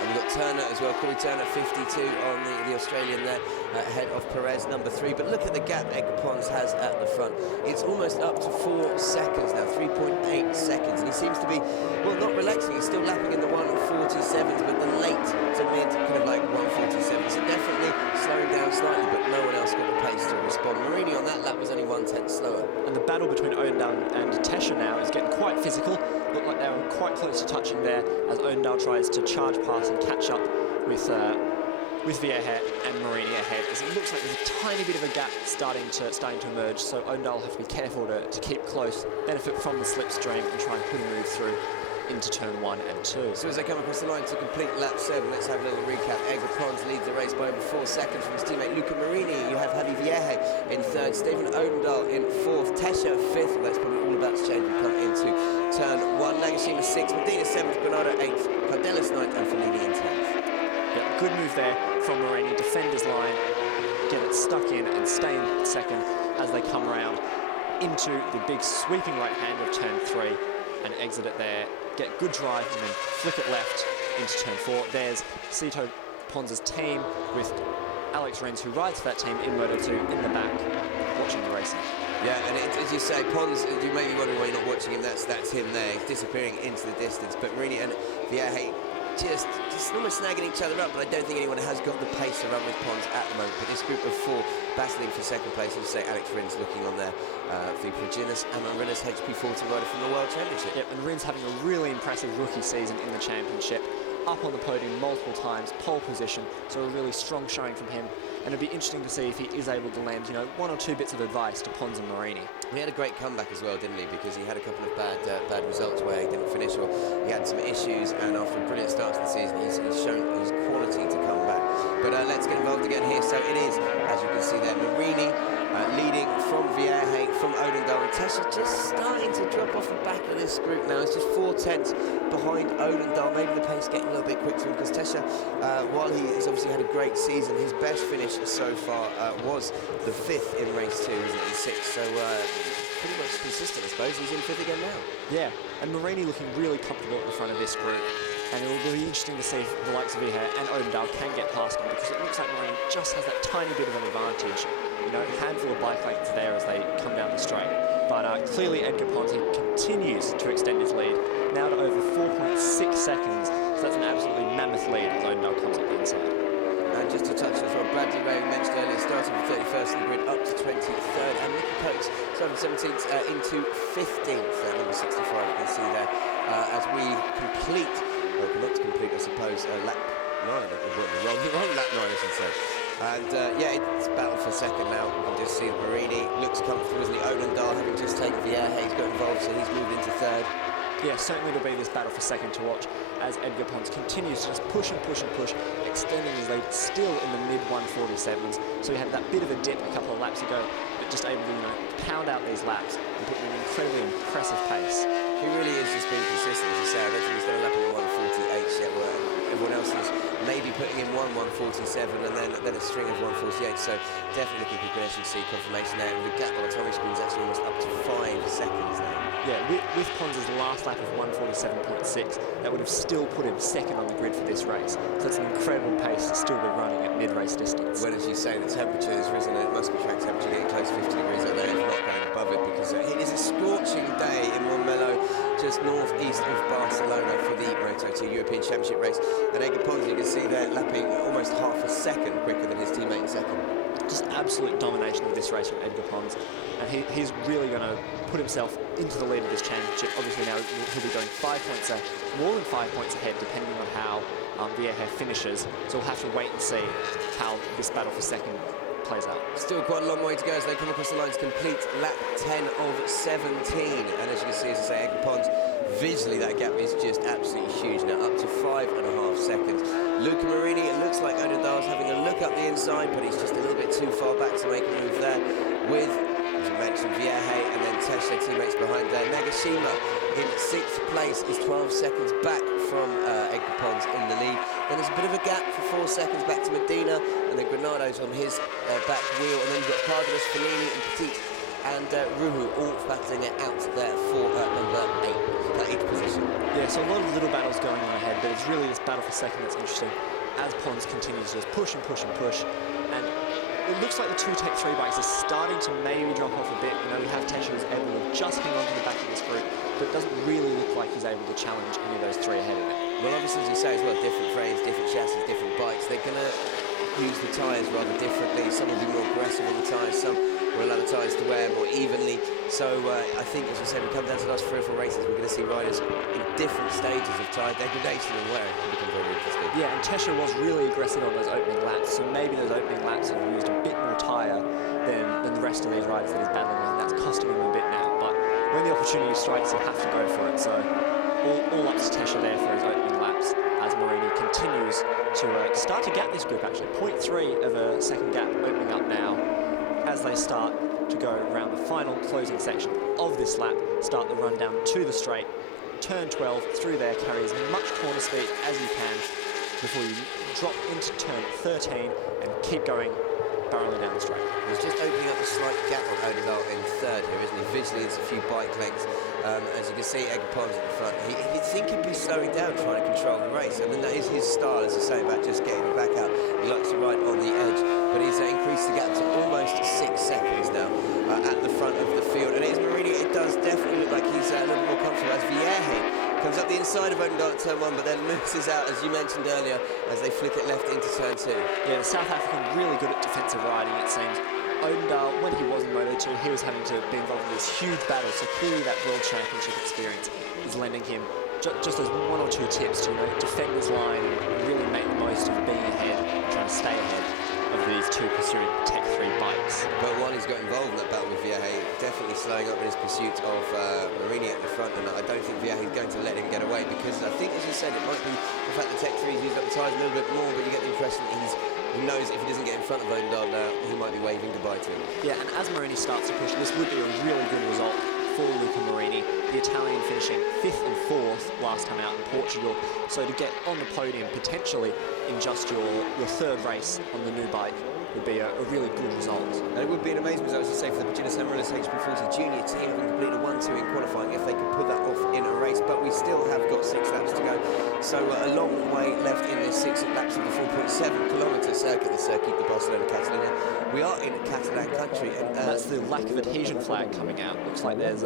And we've got Turner as well, Corey Turner, 52 on the Australian there, ahead of Perez, number 3. But look at the gap Edgar Pons has at the front. It's almost up to 4 seconds now, 3.8 seconds. And he seems to be, well, not relaxing. He's still lapping in the 1:47s, but the late to mid, kind of like 1:47. So definitely slowing down slightly, but no one else got the pace to respond. Marini on that lap was only 1/10 slower. And the battle between Odendal and Tesha now is getting quite physical. Looked like they were quite close to touching there as Odendal tries to charge past and catch up with with Vieja and Marini ahead, as it looks like there's a tiny bit of a gap starting to emerge, so Odendaal will have to be careful to keep close, benefit from the slipstream and try and put a move through into turn 1 and 2. So as they come across the line to complete lap 7, let's have a little recap. Edgar Pons leads the race by over 4 seconds from his teammate Luca Marini. You have Javi Vieja in 3rd, Stephen Odendaal in 4th, Tesha 5th, well, that's probably all about to change. We come into turn 1, Nagashima 6th, Medina 7th, Granado 8th, Cardelas 9th and Fellini in 10th. Yeah, good move there from Marini, defend his line, get it stuck in and stay in 2nd as they come around into the big sweeping right hand of turn 3 and exit it there. Get good drive and then flick it left into turn 4. There's Sito Pons' team with Alex Rins, who rides for that team in Moto2 in the back, watching the racing. Yeah, and as you say, Pons, you may be wondering why you're not watching him, that's him there. He's disappearing into the distance, but Marini and Vieja just almost snagging each other up, but I don't think anyone has got the pace to run with Pons at the moment. But this group of 4 battling for 2nd place, as you say, Alex Rins looking on there, the Proginus Amarillas HP40 rider from the World Championship. Yep, and Rins having a really impressive rookie season in the championship. Up on the podium multiple times, pole position, so a really strong showing from him. And it'd be interesting to see if he is able to land, 1 or 2 bits of advice to Pons and Marini. He had a great comeback as well, didn't he? Because he had a couple of bad results where he didn't finish, or he had some issues, and after a brilliant start to the season, he's shown his quality to come back. But let's get involved again here. So it is, as you can see there, Marini leading from Vieja, from Odendaal, and Tesha just starting to drop off the back of this group now. It's just 4 tenths behind Odendaal. Maybe the pace getting a little bit quick for him, because Tesha, while he has obviously had a great season, his best finish so far was the 5th in race 2, wasn't it? 6th. So pretty much consistent, I suppose. He's in 5th again now. Yeah, and Marini looking really comfortable at the front of this group. And it will be interesting to see if the likes of Vieja and Odendaal can get past him, because it looks like Marini just has that tiny bit of an advantage. A handful of bike lengths there as they come down the straight. But clearly Edgar Pons continues to extend his lead, now to over 4.6 seconds. So that's an absolutely mammoth lead as Odendaal comes up the inside. And just to touch on as well, Bradley Ray, we mentioned earlier, starting from 31st in the grid up to 23rd, and Nicky Coates starting from 17th into 15th, number 65, you can see there, as we complete, well, not to complete, I suppose, lap 9, wrong lap 9, I should say. And yeah, it's battle for 2nd now. We can just see that Marini looks comfortable, isn't he? Odendaal having just taken Vieja, he's got involved, so he's moved into 3rd. Yeah, certainly it'll be this battle for 2nd to watch as Edgar Pons continues to just push and push and push, extending his lead still in the mid-147s. So he had that bit of a dip a couple of laps ago, but just able to pound out these laps and put in an incredibly impressive pace. He really is just being consistent, as you say. I don't think he's done a lap in the 148 yet, where everyone else is maybe putting in 147 and then a string of 148. So definitely looking for good see confirmation there. And the gap on the Tommy screen is actually almost up to 5 seconds now. Yeah, with Pons' last lap of 147.6, that would have still put him 2nd on the grid for this race. So it's an incredible pace to still be running at mid-race distance. Well, as you say, the temperature has risen, and it must be track temperature getting close to 50 degrees out there, if not going above it, because it is a scorching day in Montmeló, just northeast of Barcelona, for the Moto2 European Championship race. And Edgar Pons, you can see there, lapping almost half a second quicker than his teammate in 2nd. Just absolute domination of this race from Edgar Pons, and he's really going to put himself into the lead of this championship. Obviously now he'll be going 5 points, more than 5 points ahead, depending on how Vieja finishes. So we'll have to wait and see how this battle for 2nd plays out. Still quite a long way to go as they come across the lines, complete lap 10 of 17. And as you can see, as I say, Edgar Pons, visually that gap is just absolutely huge now, up to 5.5 seconds. Luca Marini, it looks like Odendaal's having a look up the inside, but he's just a little bit too far back to make a move there. With, as you mentioned, Vieja and then Tesha, teammates behind there. Nagashima in 6th place is 12 seconds back from Edgar Pons in the lead. Then there's a bit of a gap for 4 seconds back to Medina, and then Granado's on his back wheel, and then you've got Cardenas, Fellini and Petit and Ruhu all battling it out there for number 8 position. Yeah, so a lot of little battles going on ahead, but it's really this battle for 2nd that's interesting as Pons continues to just push and push and push. And it looks like the 2 Tech 3 bikes are starting to maybe drop off a bit. We have Tesha who's able to just hang on to the back of this group, but it doesn't really look like he's able to challenge any of those 3 ahead of it. Well, obviously, as you say as well, different frames, different chassis, different bikes. They're going to use the tyres rather differently. Some will be more aggressive on the tyres, some will allow the tyres to wear more evenly. So I think, as we said, we come down to the last 3 or 4 races, we're going to see riders in different stages of tyre degradation and wear. It can become very interesting. Yeah, and Tesha was really aggressive on those opening laps, so maybe those opening laps have used a bit more tyre than the rest of these riders that he's battling with, and that's costing him a bit now. But when the opportunity strikes, you have to go for it. So all up to Tesha there for his opening laps as Marini continues to start to gap this group, actually. 0.3 of a second gap opening up now as they start to go around the final closing section of this lap, start the run down to the straight. Turn 12 through there, carry as much corner speed as you can before you drop into turn 13 and keep going, barreling down the straight. He's just opening up a slight gap on Odendahl in third here, isn't he? Visually, it's a few bike lengths. As you can see, Eggers at the front. You'd think he'd be slowing down, trying to control the race. I mean, that is his style, as I say, about just getting the back out. He likes to ride on the edge, but he's increased the gap to almost 6 seconds now at the front of the field. And it is Marini, it does definitely look like he's a little more comfortable as Vierge comes up the inside of Odendahl at turn 1, but then loses out, as you mentioned earlier, as they flick it left into turn 2. Yeah, the South African really good at defensive riding, it seems. Odendahl, when he was in Moto2, he was having to be involved in this huge battle, so clearly that World Championship experience is lending him just those 1 or 2 tips to, defend his line and really make the most of being ahead and trying to stay ahead of these 2 pursuing Tech 3 bikes. But one, he's got involved in that battle with Vierge, definitely slowing up in his pursuit of Marini at the front, and I don't think Vierge is going to let him get away, because I think, as you said, it might be the fact that Tech 3's used up the tyres a little bit more, but you get the impression that he knows if he doesn't get in front of Odendahl now, he might be waving goodbye to him. Yeah, and as Marini starts to push, this would be a really good result for Luca Marini, the Italian finishing 5th and 4th last time out in Portugal. So to get on the podium potentially in just your 3rd race on the new bike would be a really good result. And it would be an amazing result, as I say, for the Virginia Amaryllis HP40 junior team, having completed a 1-2 in qualifying, if they could put that off in a race. But we still have got 6 laps to go, so a long way left in this 6 laps of the 4.7-kilometre circuit, the Circuit de Barcelona-Catalunya. We are in Catalan country, and that's the lack of adhesion flag coming out. Looks like there's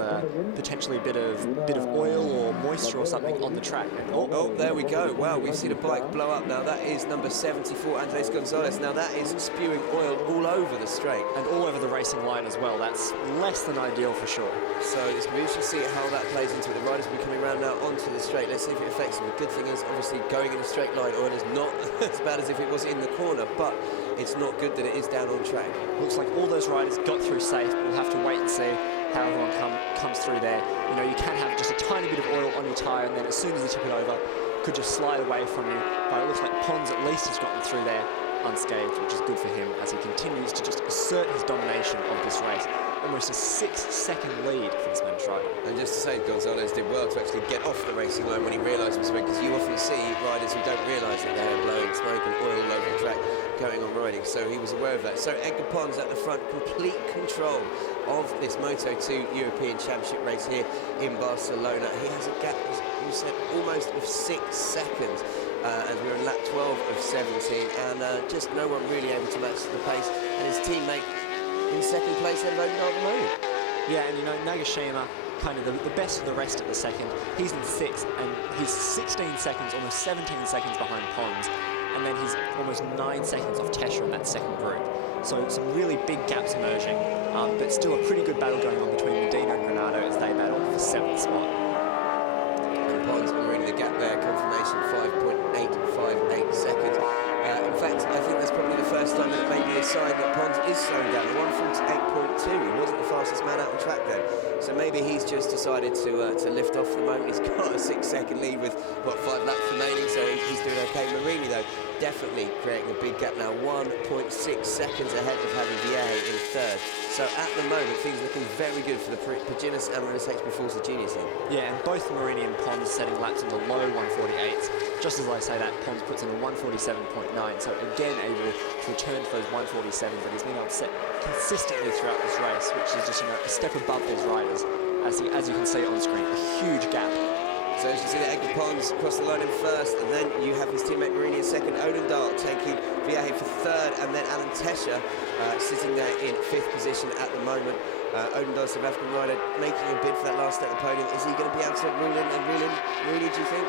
potentially a bit of oil or moisture or something on the track. Oh, there we go. Wow, we've seen a bike blow up now. That is number 74, Andres Gonzalez. Now that is spewing oil all over the straight. And all over the racing line as well. That's less than ideal for sure. So it's we should see how that plays into it. The riders will be coming around now onto the straight. Let's see if it affects them. The good thing is, obviously, going in a straight line, oil is not as bad as if it was in the corner, but it's not good that it is down on track. Looks like all those riders got through safe, but we'll have to wait and see how everyone comes through there. You can have just a tiny bit of oil on your tyre, and then as soon as you tip it over, could just slide away from you. But it looks like Pons at least has gotten through there unscathed, which is good for him as he continues to just assert his domination of this race. Almost a 6-second lead for this Spanish rider. And just to say, Gonzalez did well to actually get off the racing line when he realised it was because you often see riders who don't realise that they're blowing smoke and oil all over the track going on riding, so he was aware of that. So Edgar Pons at the front, complete control of this Moto2 European Championship race here in Barcelona. He has a gap, as you said, almost of 6 seconds as we're in lap 12 of 17, and just no one really able to match the pace, and his teammate in 2nd place ahead of Odendahl at the moment. Yeah, and Nagashima, kind of the best of the rest at the 2nd. He's in 6th, and he's 16 seconds, almost 17 seconds behind Pons, and then he's almost 9 seconds off Tesha in that 2nd group. So some really big gaps emerging, but still a pretty good battle going on between Medina and Granado as they battle for 7th spot. And Pons and Marini, the gap there, confirmation 5.858 seconds. In fact, I think that's probably the first time that it may be a sign that Pons is slowing down. 1:48.2. He wasn't the fastest man out on track then. So maybe he's just decided to lift off for the moment. He's got a 6-second lead with, 5 laps remaining, so he's doing okay. Marini, though, definitely creating a big gap now. 1.6 seconds ahead of having Vierge in 3rd. So at the moment, things looking very good for the Paginis Amaryllis HP40 junior team. Yeah, and both Marini and Pons setting laps in the low 148s. Just as I say that, Pons puts in a 147.9, so again able to return to those 147s that he's been able to set consistently throughout this race, which is just a step above these riders, as you can see on screen, a huge gap. So as you see, Edgar Pons across the line in 1st, and then you have his teammate Marini in 2nd, Odendahl taking Vierge for 3rd, and then Alan Tesha sitting there in 5th position at the moment. Odendahl, South African rider, making a bid for that last step of the podium. Is he going to be able to rule in and reel in Marini, do you think?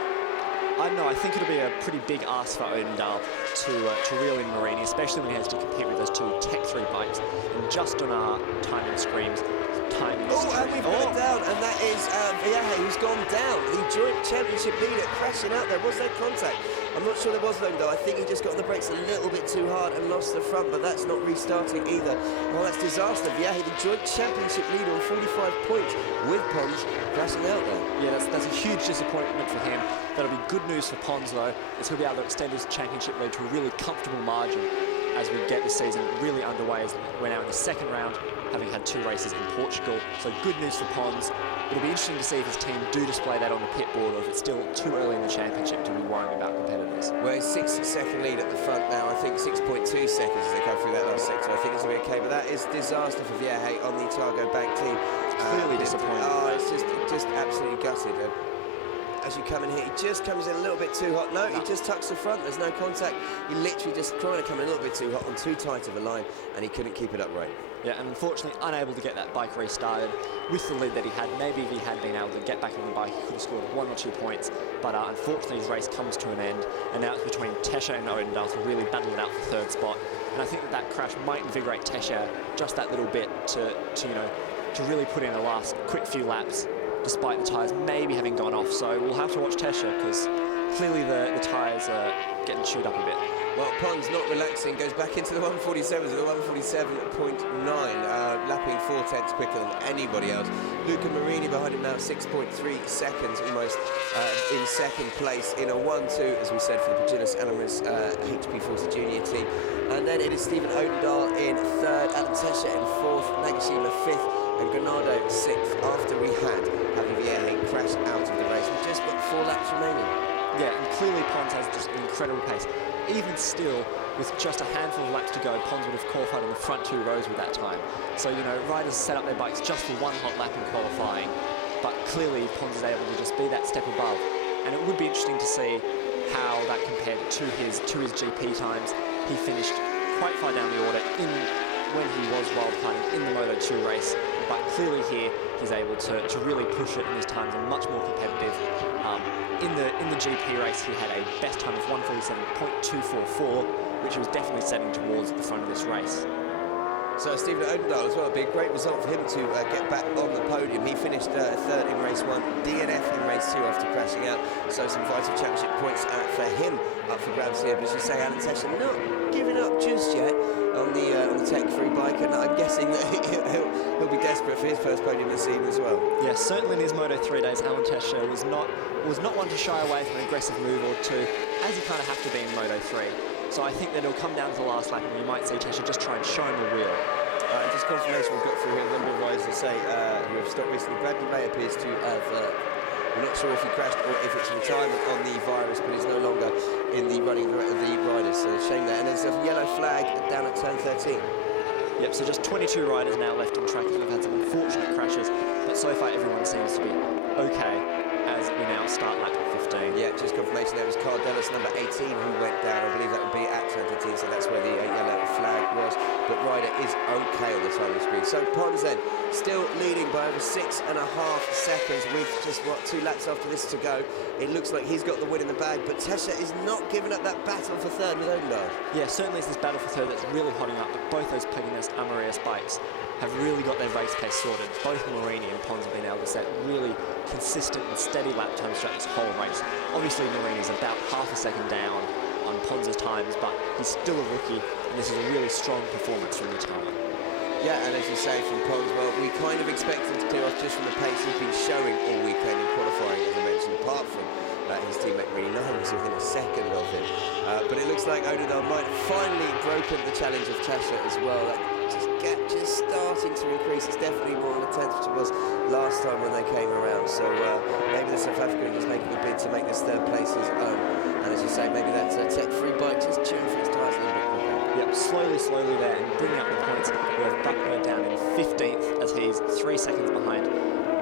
I don't know, I think it'll be a pretty big ask for Odendahl to reel in Marini, especially when he has to compete with those 2 Tech 3 bikes. And just on our timing screens, and we've got it down, and that is Vierge who's gone down. The joint championship leader crashing out there. Was there contact? I'm not sure there was though. I think he just got on the brakes a little bit too hard and lost the front, but that's not restarting either. Well, that's disaster. Vieja, the joint championship leader on 45 points with Pons crashing out there. Yeah, that's a huge disappointment for him. That'll be good news for Pons though, as he'll be able to extend his championship lead to a really comfortable margin as we get the season really underway, as we're now in the second round, having had 2 races in Portugal. So good news for Pons. It'll be interesting to see if his team do display that on the pit board, or if it's still too early in the championship to be worrying about competitors. Well, it's 6-second lead at the front now. I think 6.2 seconds as they go through that last sector. I think it's going to be okay, but that is disaster for Vieja on the Targo Bank team. Clearly disappointing. Oh, it's just absolutely gutted. As you come in here, he just comes in a little bit too hot. No, he just tucks the front. There's no contact. He literally just trying to come in a little bit too hot on too tight of a line, and he couldn't keep it upright. Yeah, and unfortunately unable to get that bike restarted with the lead that he had. Maybe if he had been able to get back on the bike, he could have scored 1 or 2 points. But unfortunately, his race comes to an end, and now it's between Tesha and Odendaal to really battle it out for 3rd spot. And I think that crash might invigorate Tesha just that little bit to really put in the last quick few laps, despite the tyres maybe having gone off. So we'll have to watch Tesha, because clearly the tyres are getting chewed up a bit. Well, Pons not relaxing, goes back into the 147s at the 147.9, lapping 4 tenths quicker than anybody else. Luca Marini behind him now, 6.3 seconds almost in second place in a 1-2, as we said, for the Paginas Alamis HP Force Junior team. And then it is Stephen Odendaal in 3rd, Alan Tesha in 4th, Nagashima 5th, and Granado 6th, after we had Javi Vieja crash out of the race. We've just got 4 laps remaining. Yeah, and clearly Pons has just an incredible pace. Even still, with just a handful of laps to go, Pons would have qualified on the front 2 rows with that time. So, you know, riders set up their bikes just for 1 hot lap in qualifying, but clearly Pons is able to just be that step above. And it would be interesting to see how that compared to his GP times. He finished quite far down the order when he was wildcarding in the Moto2 race, but clearly here he's able to really push it, and his times are much more competitive. In the GP race, he had a best time of 147.244, which he was definitely setting towards the front of this race. So Stephen Odendaal as well, it'd be a great result for him to get back on the podium. He finished 3rd in race 1, DNF in race 2 after crashing out. So some vital championship points for him up for grabs here. But as you say, Alan Tesha not giving up just yet on the tech-free bike, and I'm guessing that he'll be desperate for his first podium this season as well. Yeah, certainly in his Moto3 days, Alan Tesha was not one to shy away from an aggressive move or two, as you kind of have to be in Moto3. So I think that it'll come down to the last lap, and you might see Tesha just try and show him a wheel. Just confirmation we've got through here, a number of riders that say who have stopped recently. Bradley May appears to have, we're not sure if he crashed or if it's retirement on the virus, but he's no longer in the running of the riders, so shame there. And there's a yellow flag down at turn 13. Yep, so just 22 riders now left on track, and we've had some unfortunate crashes, but so far everyone seems to be okay as we now start lap 15. Yeah, just confirmation there was Cardenas, number 18, who went down. I believe that would be at turn 13, so that's where the yellow flag was. But Ryder is okay on the timing screen. So Pons then still leading by over 6.5 seconds with just, 2 laps after this to go. It looks like he's got the win in the bag, but Tesha is not giving up that battle for 3rd with Odendaal. Yeah, certainly it's this battle for 3rd that's really hotting up, but both those Paginas Amarillas bikes have really got their race pace sorted. Both Marini and Pons have been able to set really consistent and steady lap times throughout this whole race. Obviously Marini's about half a second down on Pons' times, but he's still a rookie, and this is a really strong performance from the time. Yeah, and as you say from Pons, well, we kind of expect him to clear off just from the pace he's been showing all weekend in qualifying, as I mentioned, apart from his teammate Marini was within a second of him. But it looks like Odendaal might have finally broken the challenge of Tesha as well. That just starting to increase. It's definitely more on the 10th, which it was last time when they came around. So maybe the South African is making a bid to make this 3rd place his own. And as you say, maybe that tech-free bike just chewing for his tyres a little bit quicker. Yep, slowly there, and bringing up the points. We have Buckner down in 15th, as he's 3 seconds behind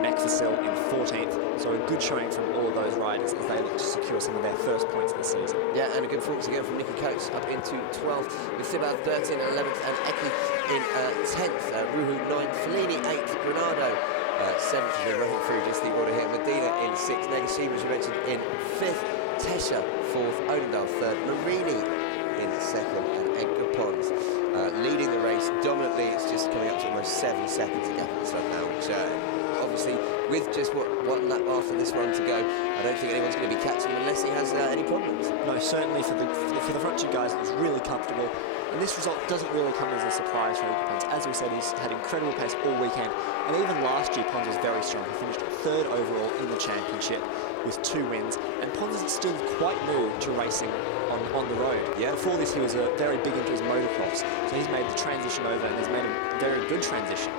Macpherson in 14th. So a good showing from all of those riders as they look to secure some of their first points of the season. Yeah, and a good performance again from Nicky Coates up into 12th, with Sibal 13 and 11th, and Eki in 10th, Ruhu 9th, Fellini 8th, Granado 7th, as we're running through just the order here, Medina in 6th, Nagashima, as we mentioned, in 5th, Tesha 4th, Odendaal 3rd, Marini in 2nd, and Edgar Pons leading the race dominantly. It's just coming up to almost 7 seconds to gap at the now, which obviously with just one lap after this one to go, I don't think anyone's going to be catching him unless he has any problems. No, certainly for the front two guys, it was really comfortable. And this result doesn't really come as a surprise for Edgar Pons. As we said, he's had incredible pace all weekend. And even last year, Pons was very strong. He finished 3rd overall in the championship with 2 wins. And Pons is still quite new to racing on the road. Yeah. Before this, he was very big into his motocross. So he's made the transition over, and he's made a very good transition.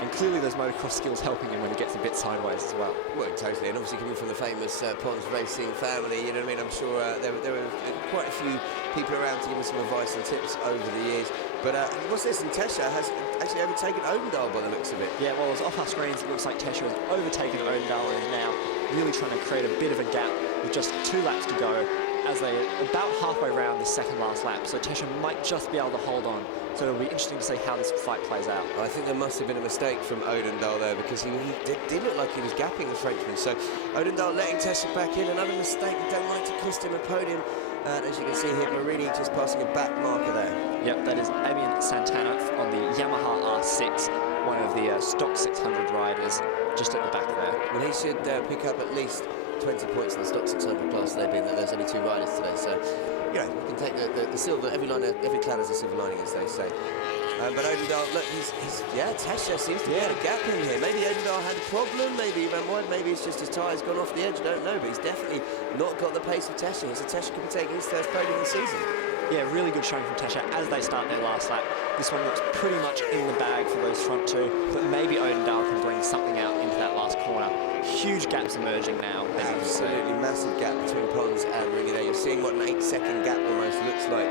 And clearly those motocross skills helping him when he gets a bit sideways as well. Well, totally, and obviously coming from the famous Pons racing family, you know what I mean? I'm sure there were quite a few people around to give him some advice and tips over the years. But what's this? And Tesha has actually overtaken Odendahl by the looks of it. Yeah, well, as off our screens, it looks like Tesha has overtaken Odendahl and is now really trying to create a bit of a gap with just 2 laps to go as they're about halfway around the second last lap. So Tesha might just be able to hold on. So it'll be interesting to see how this fight plays out. I think there must have been a mistake from Odendahl there, because he did look like he was gapping the Frenchman. So Odendahl letting Tesha back in, another mistake that don't like to cost him a podium. And as you can see here, Marini just passing a back marker there. Yep, that is Avian Santana on the Yamaha R6, one of the stock 600 riders, just at the back there. Well, he should pick up at least 20 points in the stock 600 class today, being that there's only 2 riders today. So, you know, we can take the silver, every cloud has a silver lining, as they say. But Odendahl, look, Tesha seems to be able to gap him here. Maybe Odendahl had a problem, maybe he ran wide, maybe it's just his tyre's gone off the edge, I don't know, but he's definitely not got the pace of Tesha. So Tesha could be taking his first podium of the season. Yeah, really good showing from Tesha as they start their last lap. This one looks pretty much in the bag for those front 2, but maybe Odendahl can bring something out into that last corner. Huge gaps emerging now. Absolutely massive gap between Pons and Marini there. You're seeing what an 8-second gap almost looks like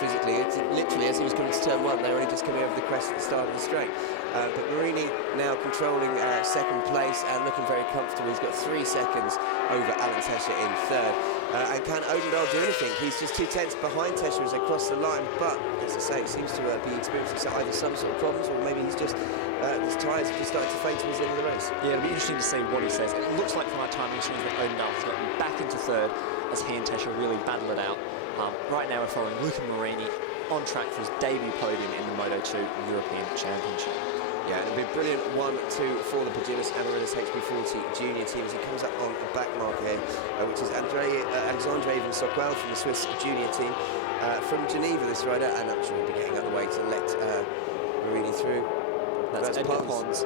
physically. It's literally, as he was coming to turn 1, they were only just coming over the crest at the start of the straight. But Marini now controlling second place and looking very comfortable. He's got 3 seconds over Alan Tesha in 3rd. And can Odendahl do anything? He's just 2 tenths behind Tesha as they cross the line, but as I say, it seems to be experiencing either some sort of problems, or maybe he's just his tyres are just starting to fade towards the end of the race. Yeah, it'll be interesting to see what he says. It looks like from our timing machines that Odendahl has gotten back into 3rd as he and Tesha really battle it out. Right now we're following Luca Marini on track for his debut podium in the Moto2 European Championship. Yeah, it'll be a brilliant 1-2 for the Paginis Amaryllis HP40 junior team as he comes up on a back mark here, which is Alexandre Van Sokwel from the Swiss junior team from Geneva, this rider, and I'm sure he'll be getting out of the way to let Marini through. That's Edgar Pons.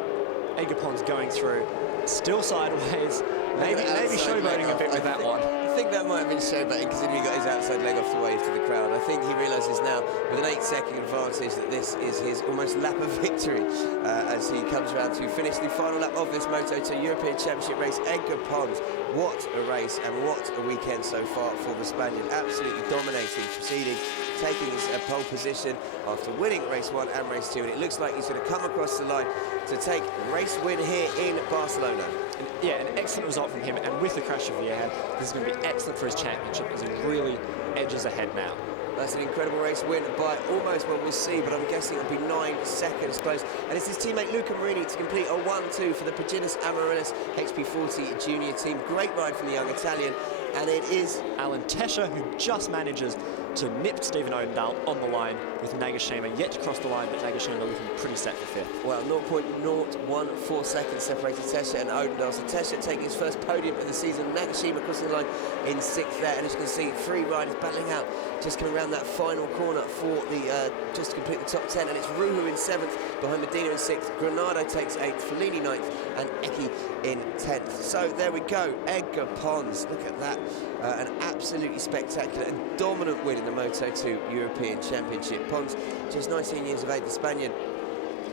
Edgar Pons going through, still sideways, maybe showboating a bit with that one. I think that might have been showboating, considering he got his outside leg off to wave to the crowd. I think he realises now, with an 8-second advantage, that this is his almost lap of victory as he comes around to finish the final lap of this Moto2 European Championship race. Edgar Pons, what a race and what a weekend so far for the Spaniard. Absolutely dominating, proceeding, taking his pole position after winning race 1 and race 2, and it looks like he's going to come across the line to take race win here in Barcelona. And, yeah, an excellent result from him, and with the crash of the air, this is going to be excellent for his championship as he really edges ahead now. That's an incredible race win by almost, well, we'll see, but I'm guessing it'll be 9 seconds close. And it's his teammate Luca Marini to complete a 1-2 for the Paginis Amaryllis HP40 junior team. Great ride from the young Italian. And it is Alan Tesha who just manages to nip Stephen Odendahl on the line, with Nagashima yet to cross the line, but Nagashima looking pretty set for 5th. Well, 0.014 seconds separated Tesha and Odendahl. So Tesha taking his first podium of the season. Nagashima crossing the line in 6th there, and as you can see, 3 riders battling out, just coming around that final corner for the just to complete the top 10, and it's Ruhu in 7th, behind Medina in 6th, Granado takes 8th, Fellini 9th, and Eki in 10th. So there we go, Edgar Pons, look at that, an absolutely spectacular and dominant win in the Moto2 European Championship. Pons, just 19 years of age, the Spaniard,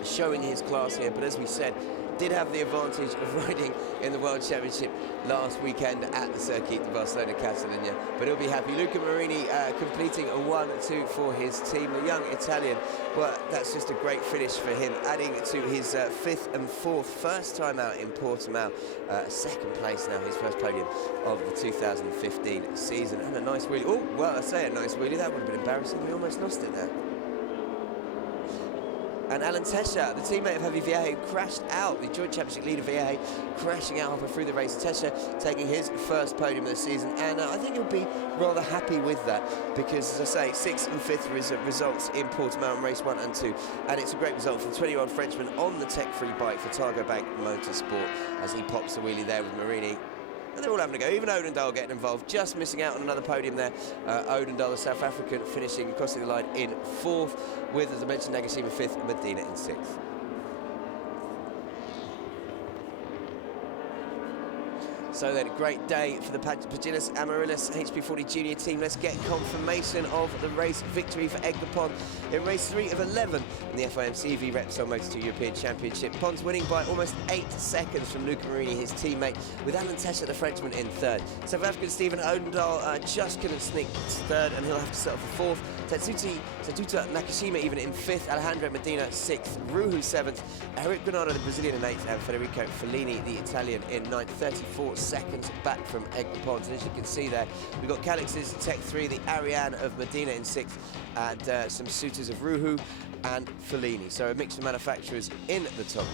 showing his class here, but as we said, did have the advantage of riding in the World Championship last weekend at the circuit, the Barcelona-Catalunya, but he'll be happy. Luca Marini completing a 1-2 for his team. The young Italian, well, that's just a great finish for him, adding to his 5th and 4th, first time out in Portimao, 2nd place now, his first podium of the 2015 season, and a nice wheelie. Oh, well, I say a nice wheelie, that would have been embarrassing, we almost lost it there. And Alan Tesha, the teammate of Javi Vieja, crashed out, the joint championship leader Vieja, crashing out halfway through the race. Tesha taking his first podium of the season, and I think he'll be rather happy with that, because, as I say, 6th and 5th results in Portimao in race 1 and 2, and it's a great result for the 20-year-old Frenchman on the tech-free bike for Targo Bank Motorsport, as he pops a wheelie there with Marini. And they're all having a go, even Odendaal getting involved, just missing out on another podium there. Odendaal, the South African, finishing, crossing the line in 4th, with, as I mentioned, Nagashima 5th, Medina in 6th. So then, a great day for the Pagilis Amaryllis HP40 Junior team. Let's get confirmation of the race victory for Egg the Pond in race 3 of 11 in the FIM-CV Repsol Moto2 European Championship. Pond's winning by almost 8 seconds from Luca Marini, his teammate, with Alan Tesha, the Frenchman, in 3rd. South African Stephen Odendaal just couldn't sneak 3rd, and he'll have to settle for 4th. Tatuta Nakashima even in 5th, Alejandro Medina 6th, Ruhu 7th, Eric Granado, the Brazilian, in 8th, and Federico Fellini, the Italian, in 9th, 34 seconds back from Egg the Pond. And as you can see there, we've got Calix's Tech 3, the Ariane of Medina in 6th, and some suitors of Ruhu and Fellini. So a mix of manufacturers in the top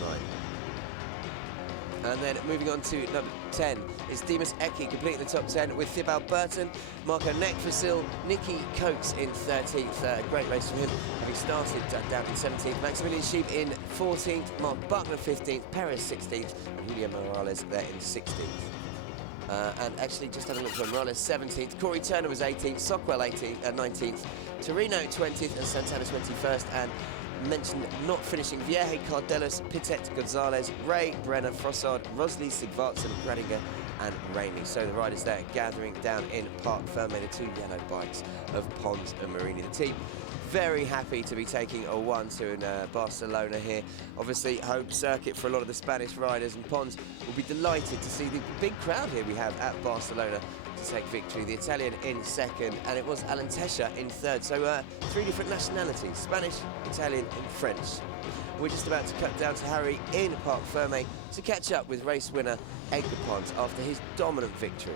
9. And then moving on to number 10 is Dimas Eki, completing the top 10 with Thibaut Burton, Marco Nekfasil, Nicky Coates in 13th. Great race from him, having started down in 17th. Maximilian Sheep in 14th, Mark Buckner 15th, Perez 16th, and Julian Morales there in 16th. And actually, just having a look for Morales 17th, Corey Turner was 18th, Sockwell 19th, Torino 20th, and Santana 21st. And mentioned not finishing Vieja, Cardelas, Pitet, Gonzalez, Ray, Brenner, Frossard, Rosley, Sigvartsen, Gradinger, and Ramey. So the riders there gathering down in Parc Ferme, the 2 yellow bikes of Pons and Marini. The team very happy to be taking a 1-2 in Barcelona here. Obviously, home circuit for a lot of the Spanish riders, and Pons will be delighted to see the big crowd here we have at Barcelona to take victory. The Italian in 2nd, and it was Alan Tesha in 3rd. So 3 different nationalities, Spanish, Italian and French. We're just about to cut down to Harry in Parc Ferme to catch up with race winner Egg the Pond after his dominant victory.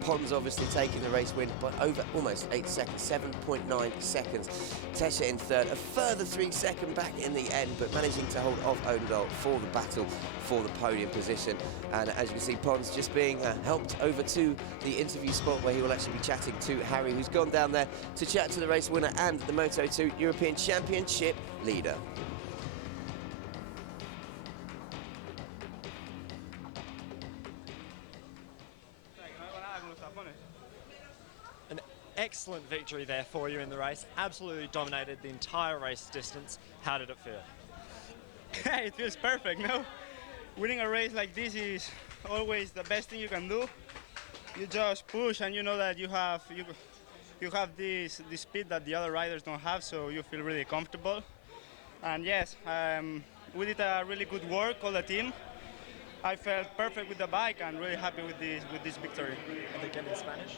Pons obviously taking the race win by over almost 8 seconds, 7.9 seconds. Tesha in 3rd, a further 3 seconds back in the end, but managing to hold off Odendaal for the battle for the podium position. And as you can see, Pons just being helped over to the interview spot where he will actually be chatting to Harry, who's gone down there to chat to the race winner and the Moto2 European Championship leader. Excellent victory there for you in the race. Absolutely dominated the entire race distance. How did it feel? It feels perfect, no? Winning a race like this is always the best thing you can do. You just push, and you know that you have this speed that the other riders don't have, so you feel really comfortable. And yes, we did a really good work, all the team. I felt perfect with the bike and really happy with this victory. And again in Spanish.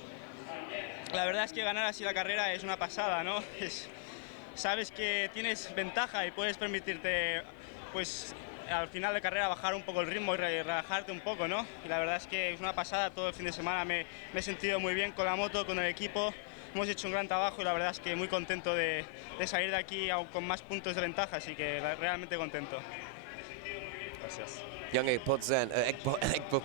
La verdad es que ganar así la carrera es una pasada, ¿no? Sabes que tienes ventaja y puedes permitirte, pues, al final de carrera bajar un poco el ritmo y relajarte un poco, ¿no? Y la verdad es que es una pasada. Todo el fin de semana me he sentido muy bien con la moto, con el equipo. Hemos hecho un gran trabajo y la verdad es que muy contento de salir de aquí aún con más puntos de ventaja, así que realmente contento. Gracias. Young Egg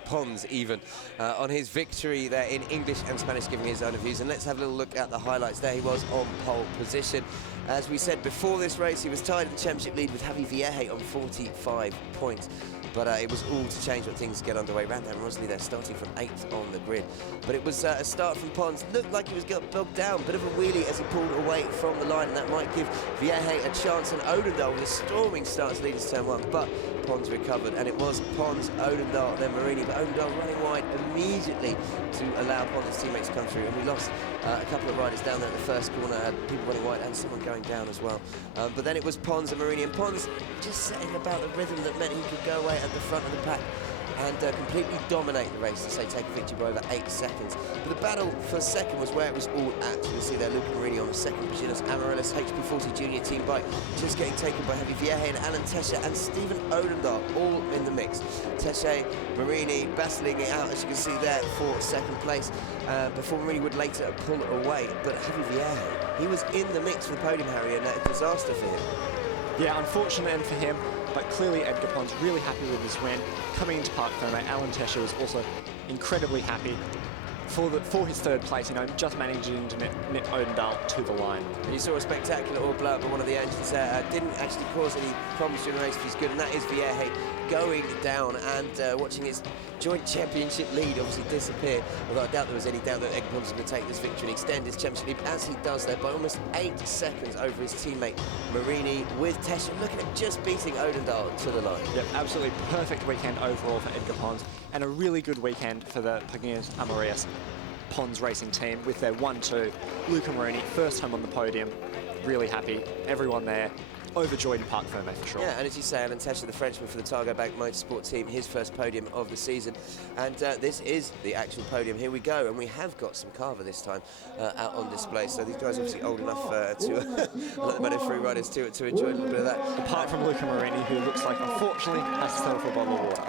Pons even on his victory there in English and Spanish, giving his own views. And let's have a little look at the highlights. There he was on pole position. As we said before this race, he was tied at the championship lead with Javi Vieja on 45 points. But it was all to change when things get underway. Randan Rosley there starting from 8th on the grid. But it was a start from Pons. Looked like he was getting bogged down. Bit of a wheelie as he pulled away from the line, and that might give Vieja a chance. And Odendaal with a storming start to lead us turn 1. But Pons recovered, and it was Pons, Odendaal, then Marini. But Odendaal running wide immediately to allow Pons' teammates to come through. And we lost a couple of riders down there in the first corner, people running wide and someone going down as well. But then it was Pons and Marini, and Pons just setting about the rhythm that meant he could go away at the front of the pack and completely dominate the race, to say take a victory by over 8 seconds. But the battle for second was where it was all at. You can see there Luca Marini on the second Progenius Amaryllis HP40 Junior team bike, just getting taken by Javi Vieja and Alan Tesha and Stephen Odendahl, all in the mix. Tesha, Marini battling it out, as you can see there, for second place, before Marini would later pull away. But Javi Vieja, he was in the mix for the podium, Harry, and a disaster for him. Yeah, unfortunate end for him, but clearly Edgar Pons really happy with his win. Coming into Parc Fermé, Alan Tesha was also incredibly happy for his third place, just managing to nip Odendahl to the line. And you saw a spectacular all blow up by one of the engines there. Didn't actually cause any problems during the race, which is good, and that is Vieja going down and watching his joint championship lead obviously disappear. Although I doubt there was any doubt that Edgar Pons was going to take this victory and extend his championship lead, as he does there by almost 8 seconds over his teammate Marini, with Tesha looking at just beating Odendahl to the line. Yep, absolutely perfect weekend overall for Edgar Pons, and a really good weekend for the Progenius Amaryllis Pons racing team with their 1-2. Luca Marini, first time on the podium, really happy. Everyone there overjoyed in Parc Fermé for sure. Yeah, and as you say, Alan Tesha, the Frenchman for the Targo Bank Motorsport team, his first podium of the season. And this is the actual podium. Here we go, and we have got some Carver this time out on display. So these guys are obviously old enough to, like the Moto3 riders, to enjoy a little bit of that. Apart from Luca Marini, who looks like, unfortunately, has to settle for a bottle of water.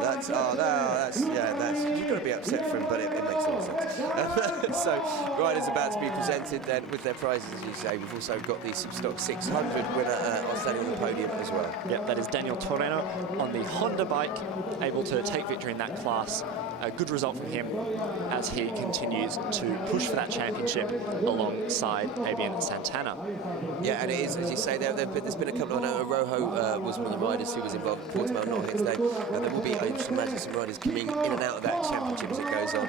That's you've got to be upset for him, but it makes a lot of sense. So, riders about to be presented then with their prizes, as you say. We've also got the Substock 600 winner standing on the podium as well. Yep, that is Daniel Torreno on the Honda bike, able to take victory in that class. A good result from him as he continues to push for that championship alongside Fabian Santana. Yeah, and it is, as you say, there's been a couple of... Rojo was one of the riders who was involved in Portimao not here today. There will be, I should imagine, some riders coming in and out of that championship as it goes on.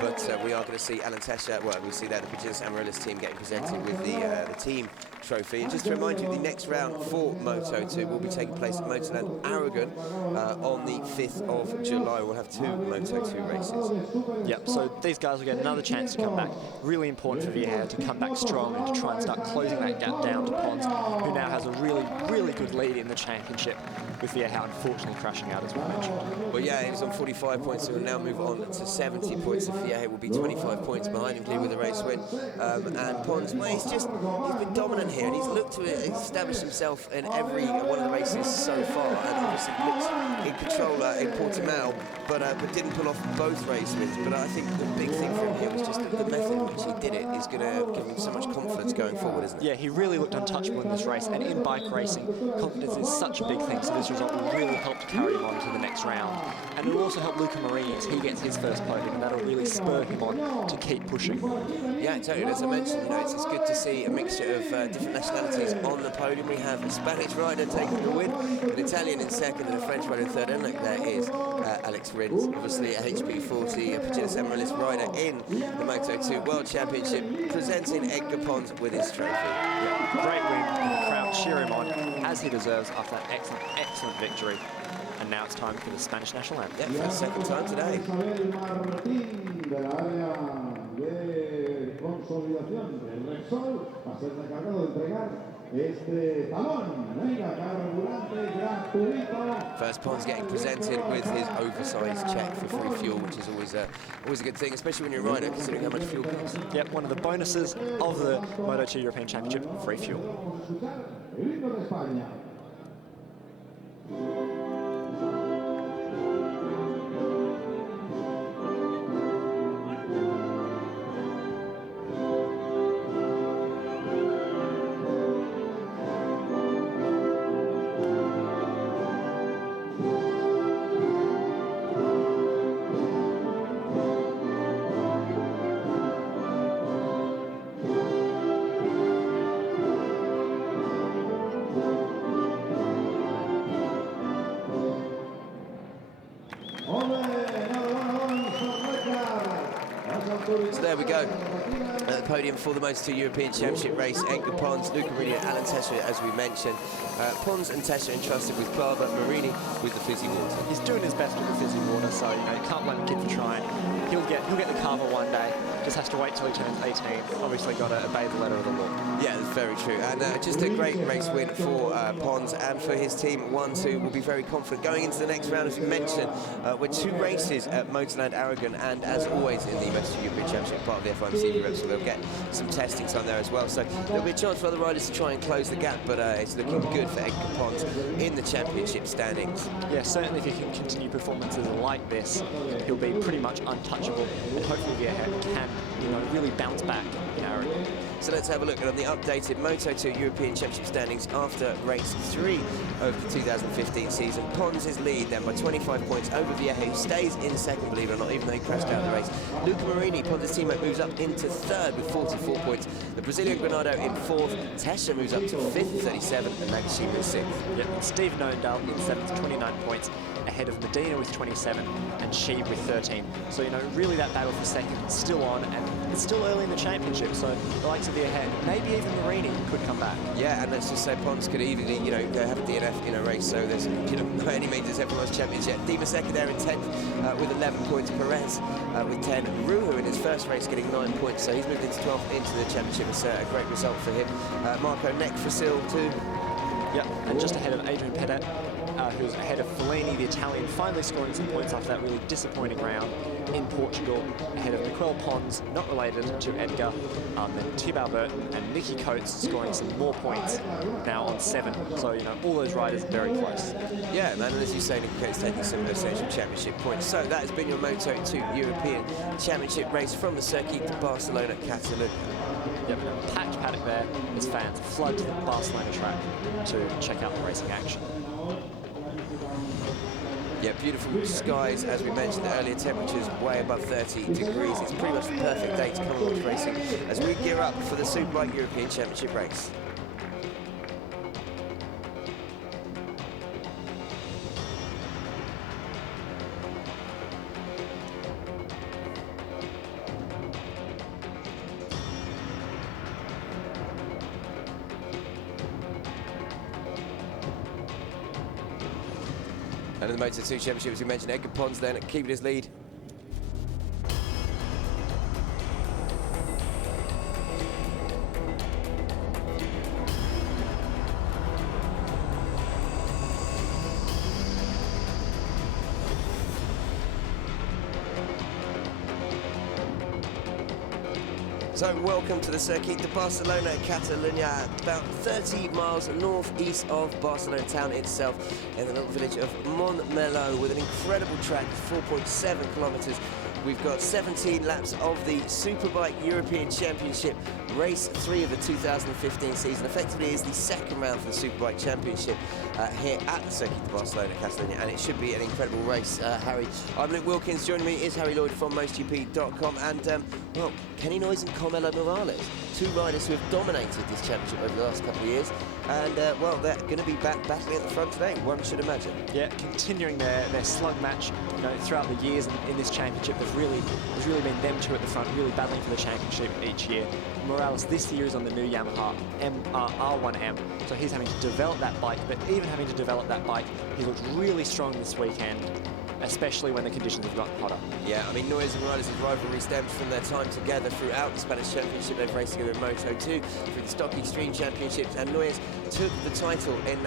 But we are going to see Alan Tesha, well, we see there the Progenius Amaryllis team getting presented with the team trophy. And just to remind you, the next round for Moto2 will be taking place at Motorland Aragon on the 5th of July. We'll have 2 Moto2 races. Yep, so these guys will get another chance to come back. Really important for Vieja to come back strong and to try and start closing that gap down to Pons, who now has a really, really good lead in the championship, with Vieja unfortunately crashing out, as we mentioned. Well, yeah, he was on 45 points, so he'll now move on to 70 points. So Vieja will be 25 points behind him, clear with a race win. And Pons, well, he's been dominant here, and he's looked to establish himself in every one of the races so far, and obviously looked in control in Portimao, but didn't pull off both race wins. But I think the big thing for him here was just the method in which he did it is going to give him so much confidence going forward, isn't it? Yeah, he really looked untouchable in this race, and in bike racing, confidence is such a big thing, so this result will really help to carry him on to the next round. And it will also help Luca Marini as he gets his first podium, and that'll really spur him on to keep pushing. Yeah, totally. As I mentioned, it's good to see a mixture of different nationalities on the podium. We have a Spanish rider taking the win, an Italian in second, and a French rider in third. And look, there is Alex Rins, obviously a HP40, a Progenius Amaryllis rider in the Moto2 World Championship, presenting Edgar Pons with his trophy. Yeah, great win, and the crowd cheer him on as he deserves after that excellent victory. And now it's time for the Spanish national anthem. Yeah, for the second time today. First, Pons getting presented with his oversized check for free fuel, which is always a good thing, especially when you're a rider, considering how much fuel costs. Yep, one of the bonuses of the Moto2 European Championship, free fuel. So there we go. At the podium for the Moto2 European Championship race, Edgar Pons, Luca Marini and Alan Tesser, as we mentioned. Pons and Tesser entrusted with Clava, Marini with the fizzy water. He's doing his best with the fizzy water, so you can't blame the kid for trying. He'll get the Carver one day. Just has to wait till he turns 18. Obviously got to obey the letter of the law. Yeah, that's very true. And just a great race win for Pons and for his team. Moto2 will be very confident going into the next round, as we mentioned. With 2 races at Motorland Aragon, and as always in the Moto2 European Championship, part of the FIM Repsol, they'll get some testing time there as well. So there'll be a chance for other riders to try and close the gap, but it's looking good for Edgar Pons in the championship standings. Yeah, certainly if he can continue performances like this, he'll be pretty much untouchable, and hopefully Vieja can, really bounce back in Aragon. So let's have a look at the updated Moto2 European Championship standings after race 3 of the 2015 season. Pons is lead then by 25 points over Vieja, who stays in second, believe it or not, even though he crashed out of the race. Luca Marini, Pons' teammate, moves up into third with 44 points. The Brazilian Granado in fourth. Tesser moves up to fifth, 37, and Nagashima in sixth. Yep, and Steve Nondal in seventh, 29 points, ahead of Medina with 27 and Sheeb with 13. So, really that battle for second is still on, and it's still early in the championship, so the likes of Vieja, maybe even Marini could come back. Yeah, and let's just say Pons could easily, have a DNF in a race, so there's, by any means, there's everyone's championship. Dima Seca there in 10th with 11 points. Perez with 10. Ruhu in his first race getting 9 points, so he's moved into 12th into the championship. It's a great result for him. Marco Neck for Sil too. Yep, and just ahead of Adrian Pedet, who's ahead of Fellini, the Italian, finally scoring some points after that really disappointing round in Portugal, ahead of Miquel Pons, not related to Edgar, then Thibaut Burton and Nicky Coates scoring some more points, now on 7. So, all those riders very close. Yeah, man, and as you say, Nicky Coates taking some essential championship points. So that has been your Moto2 European Championship race from the circuit to Barcelona-Catalunya. Yep, and a packed paddock there as fans flood to the Barcelona track to check out the racing action. Yeah, beautiful skies, as we mentioned earlier, temperatures way above 30 degrees. It's pretty much the perfect day to come and watch racing as we gear up for the Superbike European Championship race. And in the Moto2 Championship, as we mentioned, Edgar Pons then keeping his lead. So welcome to the circuit de Barcelona-Catalunya, about 30 miles northeast of Barcelona town itself, in the little village of Montmeló, with an incredible track, 4.7 kilometres. We've got 17 laps of the Superbike European Championship, race 3 of the 2015 season. Effectively is the second round for the Superbike Championship here at the circuit de Barcelona-Catalunya, and it should be an incredible race. Harry, I'm Luke Wilkins. Joining me is Harry Lloyd from MotoGP.com, and well, Kenny Noyes and Carmelo Morales, 2 riders who have dominated this championship over the last couple of years, and well, they're going to be battling at the front today, one should imagine. Yeah, continuing their slug match, throughout the years in this championship. There's really been them 2 at the front, really battling for the championship each year. Morales this year is on the new Yamaha R1M, so he's having to develop that bike, but even having to develop that bike, he looked really strong this weekend, especially when the conditions have gotten hotter. Yeah, I mean, Noyes and Morales' rivalry stems from their time together throughout the Spanish Championship. They've raced together in Moto2, through the Stock Extreme Championships, and Noyes took the title in